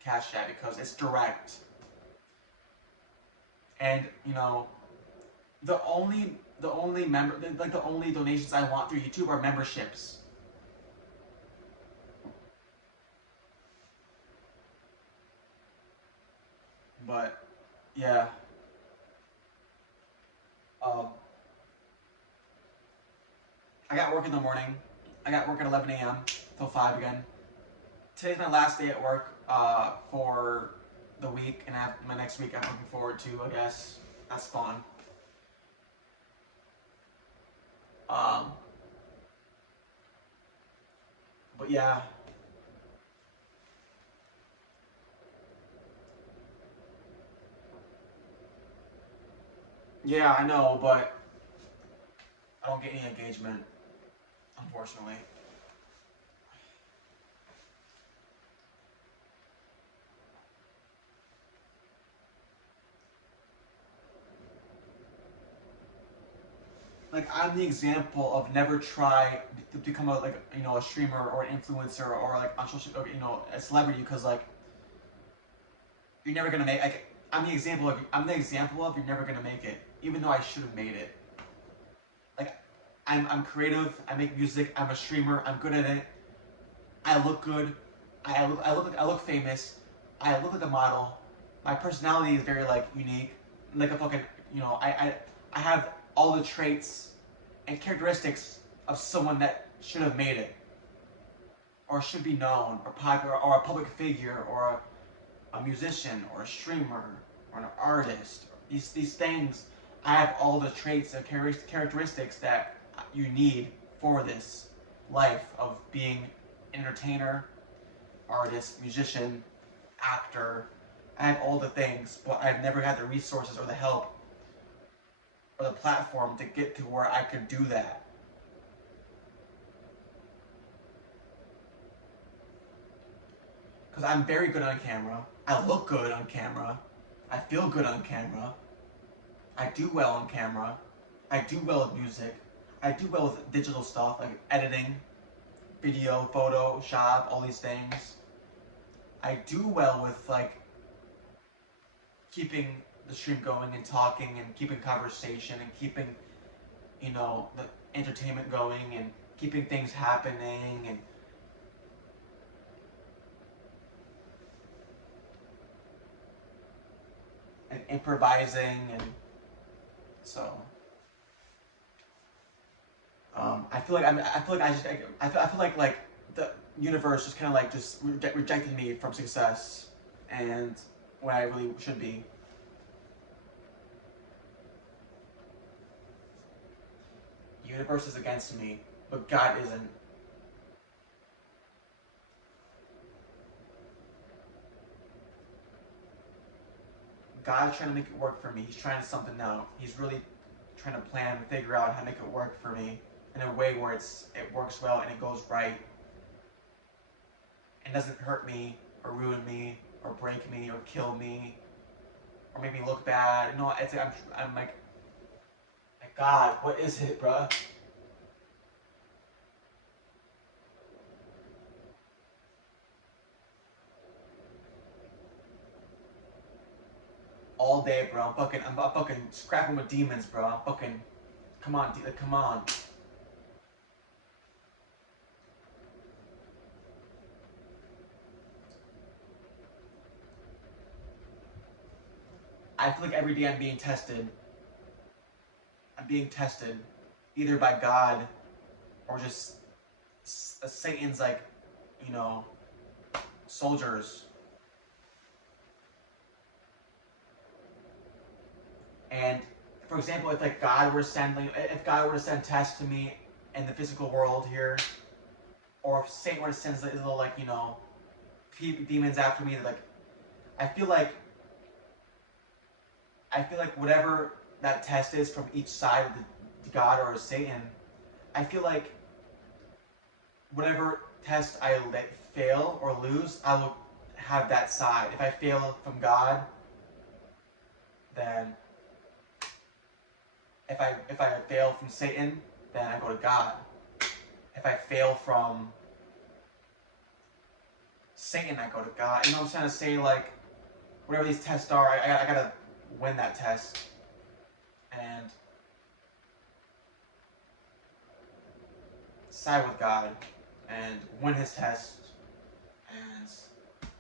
Cash App because it's direct. And the only the only donations I want through YouTube are memberships. But yeah. I got work in the morning. I got work at 11 a.m. till 5 again. Today's my last day at work for the week, and I have my next week I'm looking forward to, I guess. That's fun. But yeah. Yeah, I know, but I don't get any engagement, unfortunately. Like I'm the example of never try to become a streamer or an influencer or like on social a celebrity because like you're never gonna make like I'm the example of you're never gonna make it even though I should have made it. Like I'm creative, I make music, I'm a streamer, I'm good at it. I look good, I look famous, I look like a model. My personality is very like unique, like a fucking I have all the traits and characteristics of someone that should have made it, or should be known, or popular, or a public figure, or a musician, or a streamer, or an artist. These things, I have all the traits and characteristics that you need for this life of being entertainer, artist, musician, actor. I have all the things, but I've never had the resources or the help or the platform to get to where I could do that. Because I'm very good on camera. I look good on camera. I feel good on camera. I do well on camera. I do well with music. I do well with digital stuff like editing, video, Photoshop, all these things. I do well with like keeping the stream going and talking and keeping conversation and keeping, the entertainment going and keeping things happening and improvising and so. I feel like the universe just kind of like just rejected me from success and when I really should be. The universe is against me, but God isn't. God's trying to make it work for me. He's trying something out. He's really trying to plan and figure out how to make it work for me in a way where it works well and it goes right. It doesn't hurt me or ruin me or break me or kill me or make me look bad. No, it's like I'm like God, what is it, bruh? all day, bro. I'm fucking scrapping with demons, bro. I'm fucking, come on, come on. I feel like every day I'm being tested. I'm being tested, either by God or just Satan's, like, you know, soldiers. And for example, if like God were sending, if God were to send tests to me in the physical world here, or if Satan were to send little, like, you know, demons after me, like, I feel like whatever that test is from each side of the God or Satan, I feel like whatever test I fail or lose, I will have that side. If I fail from God, then if I fail from Satan, then I go to God. If I fail from Satan, I go to God. You know what I'm trying to say? Like, whatever these tests are, I gotta win that test. And side with God and win his test and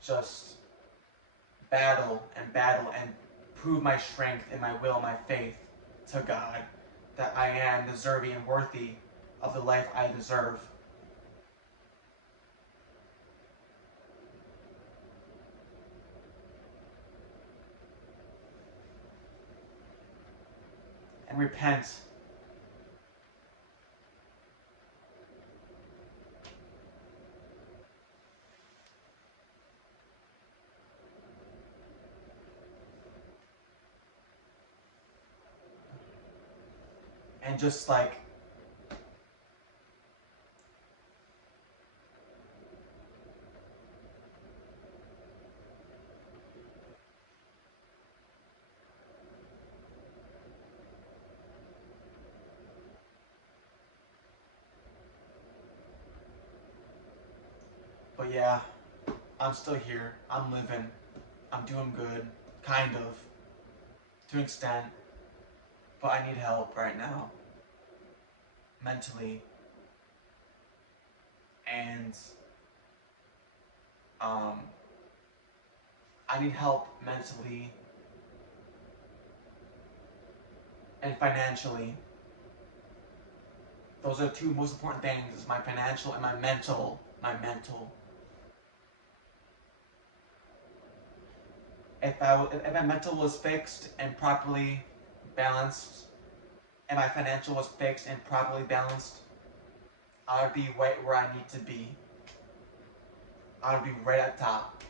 just battle and prove my strength and my will, my faith to God, that I am deserving and worthy of the life I deserve. And repent. And just like, but yeah, I'm still here. I'm living. I'm doing good. Kind of. To an extent. But I need help right now. Mentally. And I need help mentally and financially. Those are the two most important things, is my financial and my mental. My mental. If my mental was fixed and properly balanced, and my financial was fixed and properly balanced, I would be right where I need to be. I would be right at top.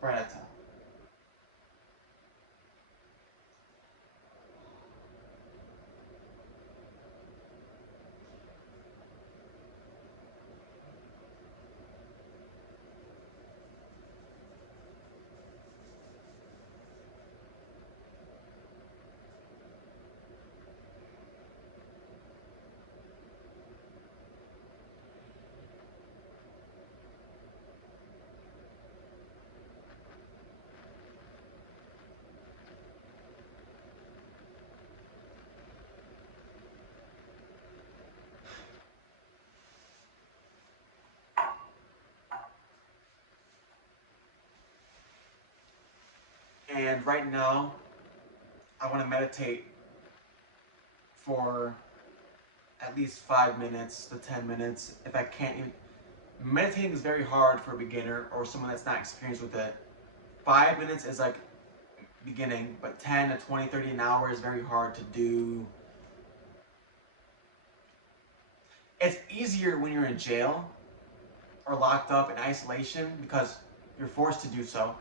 Right at top. And right now, I want to meditate for at least 5 minutes to 10 minutes. If I can't even... Meditating is very hard for a beginner or someone that's not experienced with it. 5 minutes is like beginning, but 10 to 20, 30 an hour is very hard to do. It's easier when you're in jail or locked up in isolation because you're forced to do so.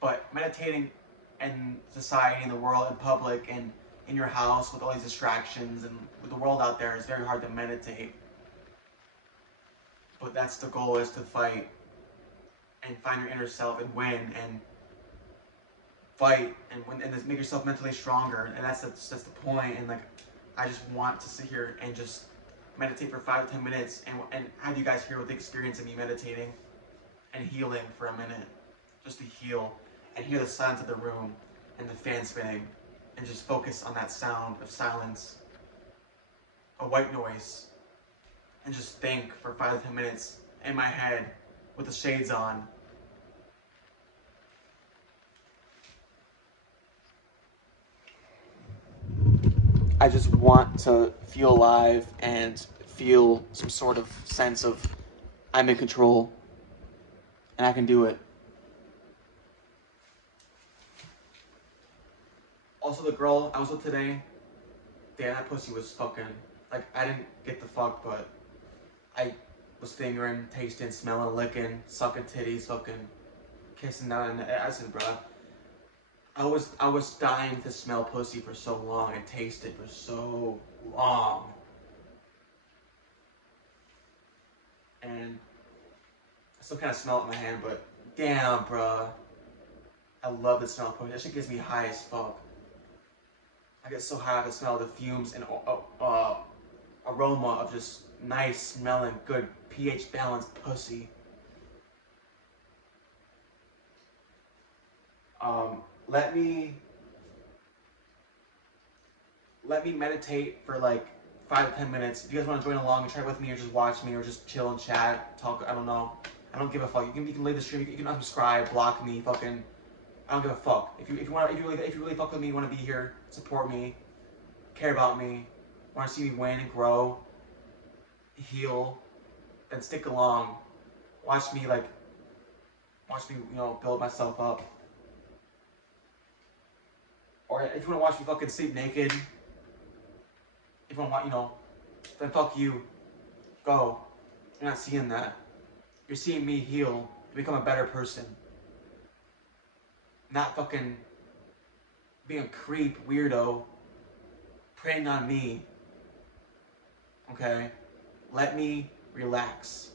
But meditating in society, in the world, in public, and in your house with all these distractions and with the world out there, is very hard to meditate. But that's the goal, is to fight and find your inner self and win and fight and win and make yourself mentally stronger. And that's the point. And like, I just want to sit here and just meditate for 5 to 10 minutes and have you guys hear what the experience of me meditating and healing for a minute. Just to heal and hear the silence of the room and the fan spinning and just focus on that sound of silence, a white noise, and just think for 5 to 10 minutes in my head with the shades on. I just want to feel alive and feel some sort of sense of I'm in control and I can do it. Also, the girl I was with today, damn, that pussy was fucking, like, I didn't get the fuck, but I was fingering, tasting, smelling, licking, sucking titties, fucking kissing down in the, I said, bruh, I was dying to smell pussy for so long and taste it for so long. And I still kind of smell it in my hand, but damn, bruh. I love the smell of pussy. That shit gets me high as fuck. I get so high to smell the fumes and aroma of just nice smelling, good pH balanced pussy. Let me meditate for like 5 to 10 minutes. If you guys want to join along and try with me or just watch me or just chill and chat, talk, I don't know. I don't give a fuck. You can leave the stream, you can unsubscribe, block me, fucking, I don't give a fuck. If you really fuck with me, you want to be here, support me, care about me, want to see me win and grow, heal, then stick along. Watch me, you know, build myself up. Or if you want to watch me fucking sleep naked, if you want to watch, you know, then fuck you. Go. You're not seeing that. You're seeing me heal to become a better person. Not fucking being a creep, weirdo, preying on me. Okay? Let me relax.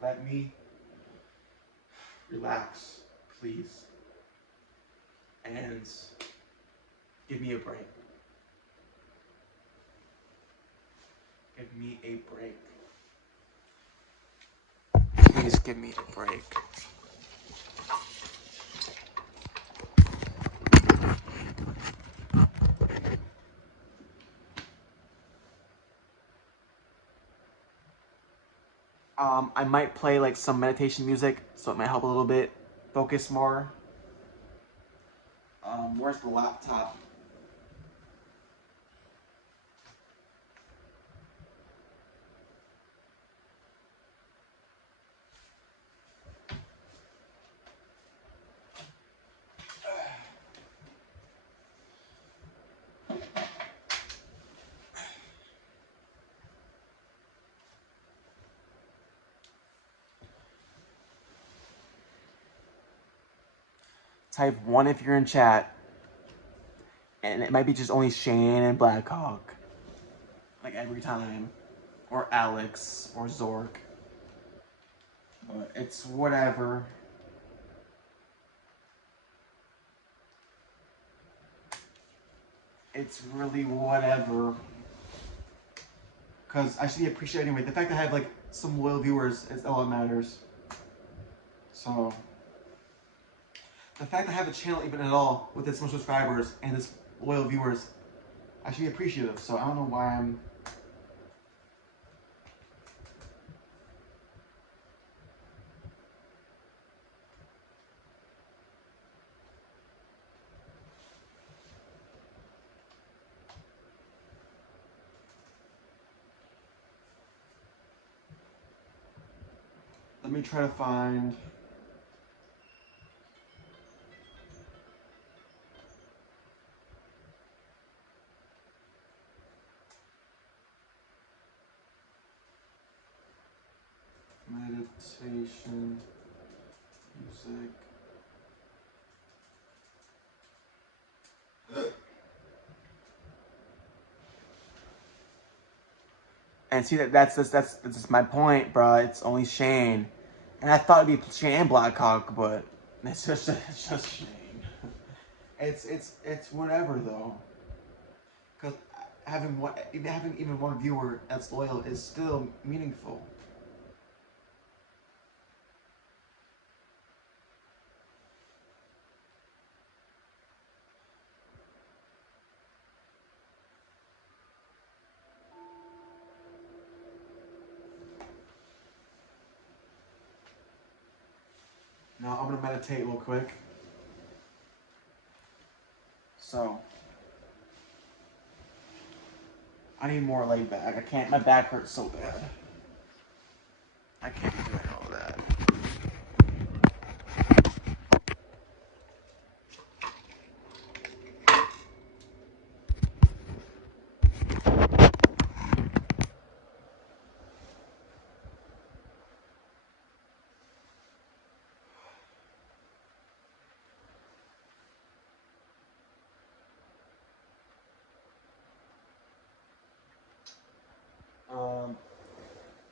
Let me relax, please. And give me a break. Give me a break. Please give me a break. I might play like some meditation music, so it might help a little bit. Focus more. Where's the laptop? Type 1 if you're in chat. And it might be just only Shane and Blackhawk. Like every time. Or Alex. Or Zork. But it's whatever. It's really whatever. Because I should be appreciated anyway. The fact that I have like some loyal viewers is all that matters. So the fact that I have a channel even at all with this much subscribers and this loyal viewers, I should be appreciative. So I don't know why I'm... Let me try to find... meditation music. And see that's just my point, bro. It's only Shane, and I thought it'd be Shane and Blackhawk, but it's just Shane. It's whatever though. Because having even one viewer that's loyal is still meaningful. Now I'm gonna meditate real quick. So I need more laid back. I can't. My back hurts so bad. I can't be doing all that.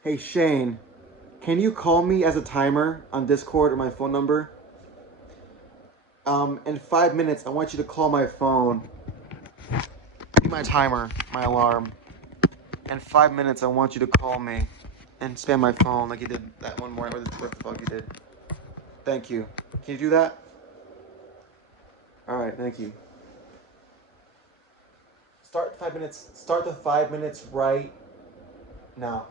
Hey Shane, can you call me as a timer on Discord or my phone number? In 5 minutes, I want you to call my phone. Be my timer, my alarm. In 5 minutes, I want you to call me and spam my phone like you did that one morning. What the fuck you did? Thank you. Can you do that? All right, thank you. Start 5 minutes. Start the 5 minutes right now.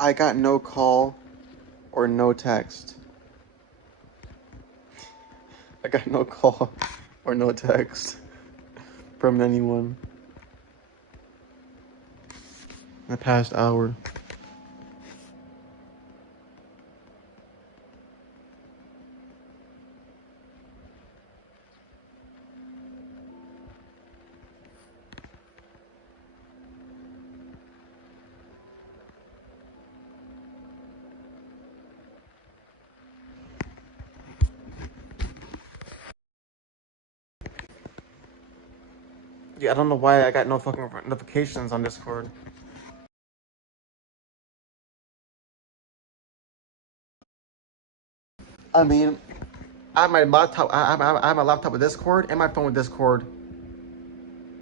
I got no call or no text. I got no call or no text from anyone in the past hour. Yeah, I don't know why I got no fucking notifications on Discord. I mean, I have my laptop. I have my laptop with Discord and my phone with Discord,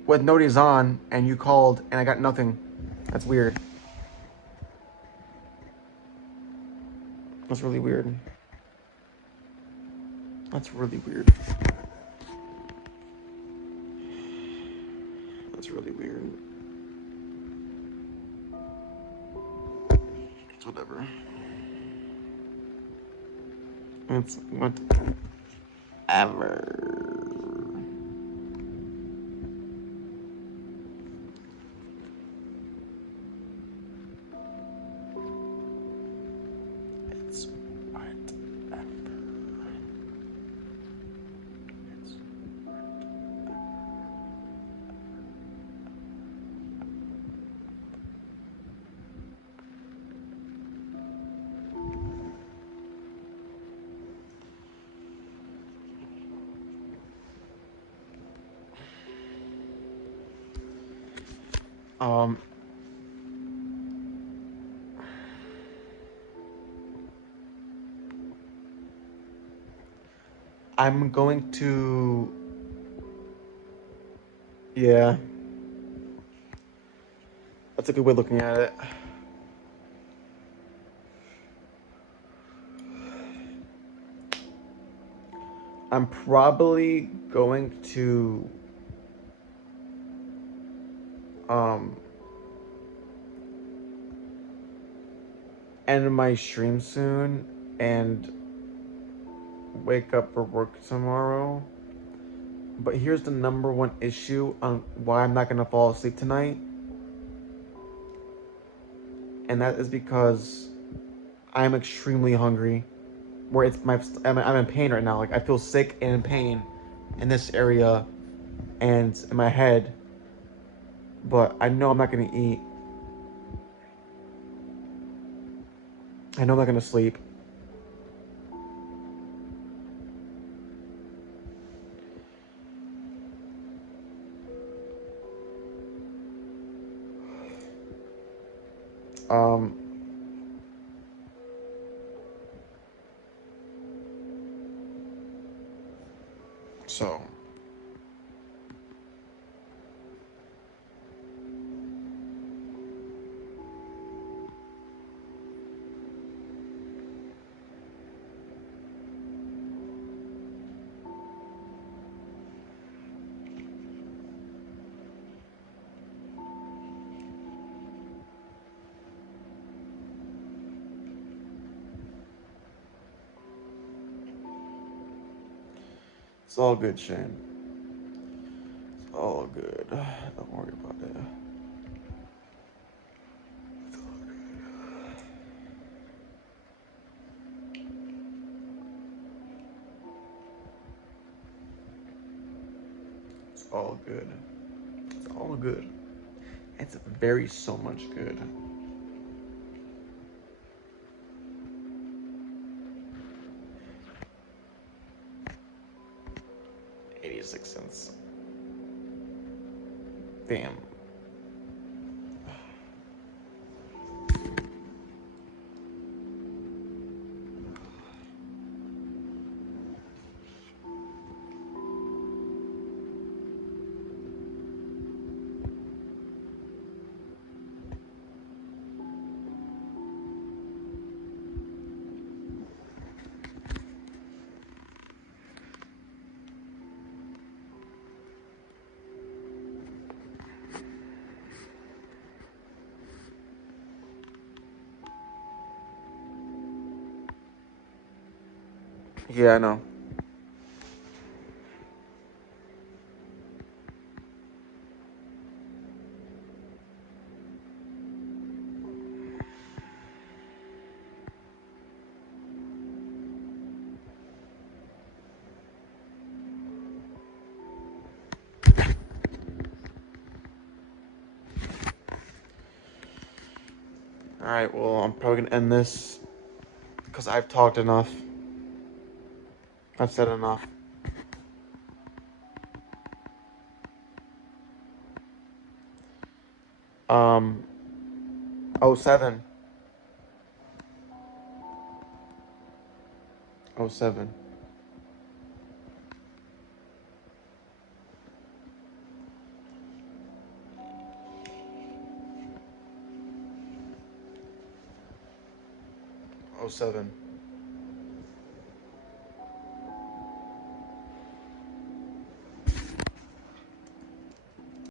with notice on, and you called, and I got nothing. That's weird. That's really weird. That's really weird. That's really weird. It's whatever. It's whatever. It's whatever. Um, I'm going to, yeah, that's a good way of looking at it. I'm probably going to, end my stream soon and wake up for work tomorrow. But here's the number one issue on why I'm not gonna fall asleep tonight. And that is because I'm extremely hungry. Where it's I'm in pain right now. Like, I feel sick and in pain in this area and in my head. But I know I'm not gonna eat. I know I'm not gonna sleep. Um, so it's all good, Shane. It's all good. Don't worry about it. It's all good. It's all good. It's very so much good. 86 cents. Damn. Yeah, I know. Alright, well, I'm probably gonna end this because I've talked enough. I've said enough. Um, '07. '07. '07.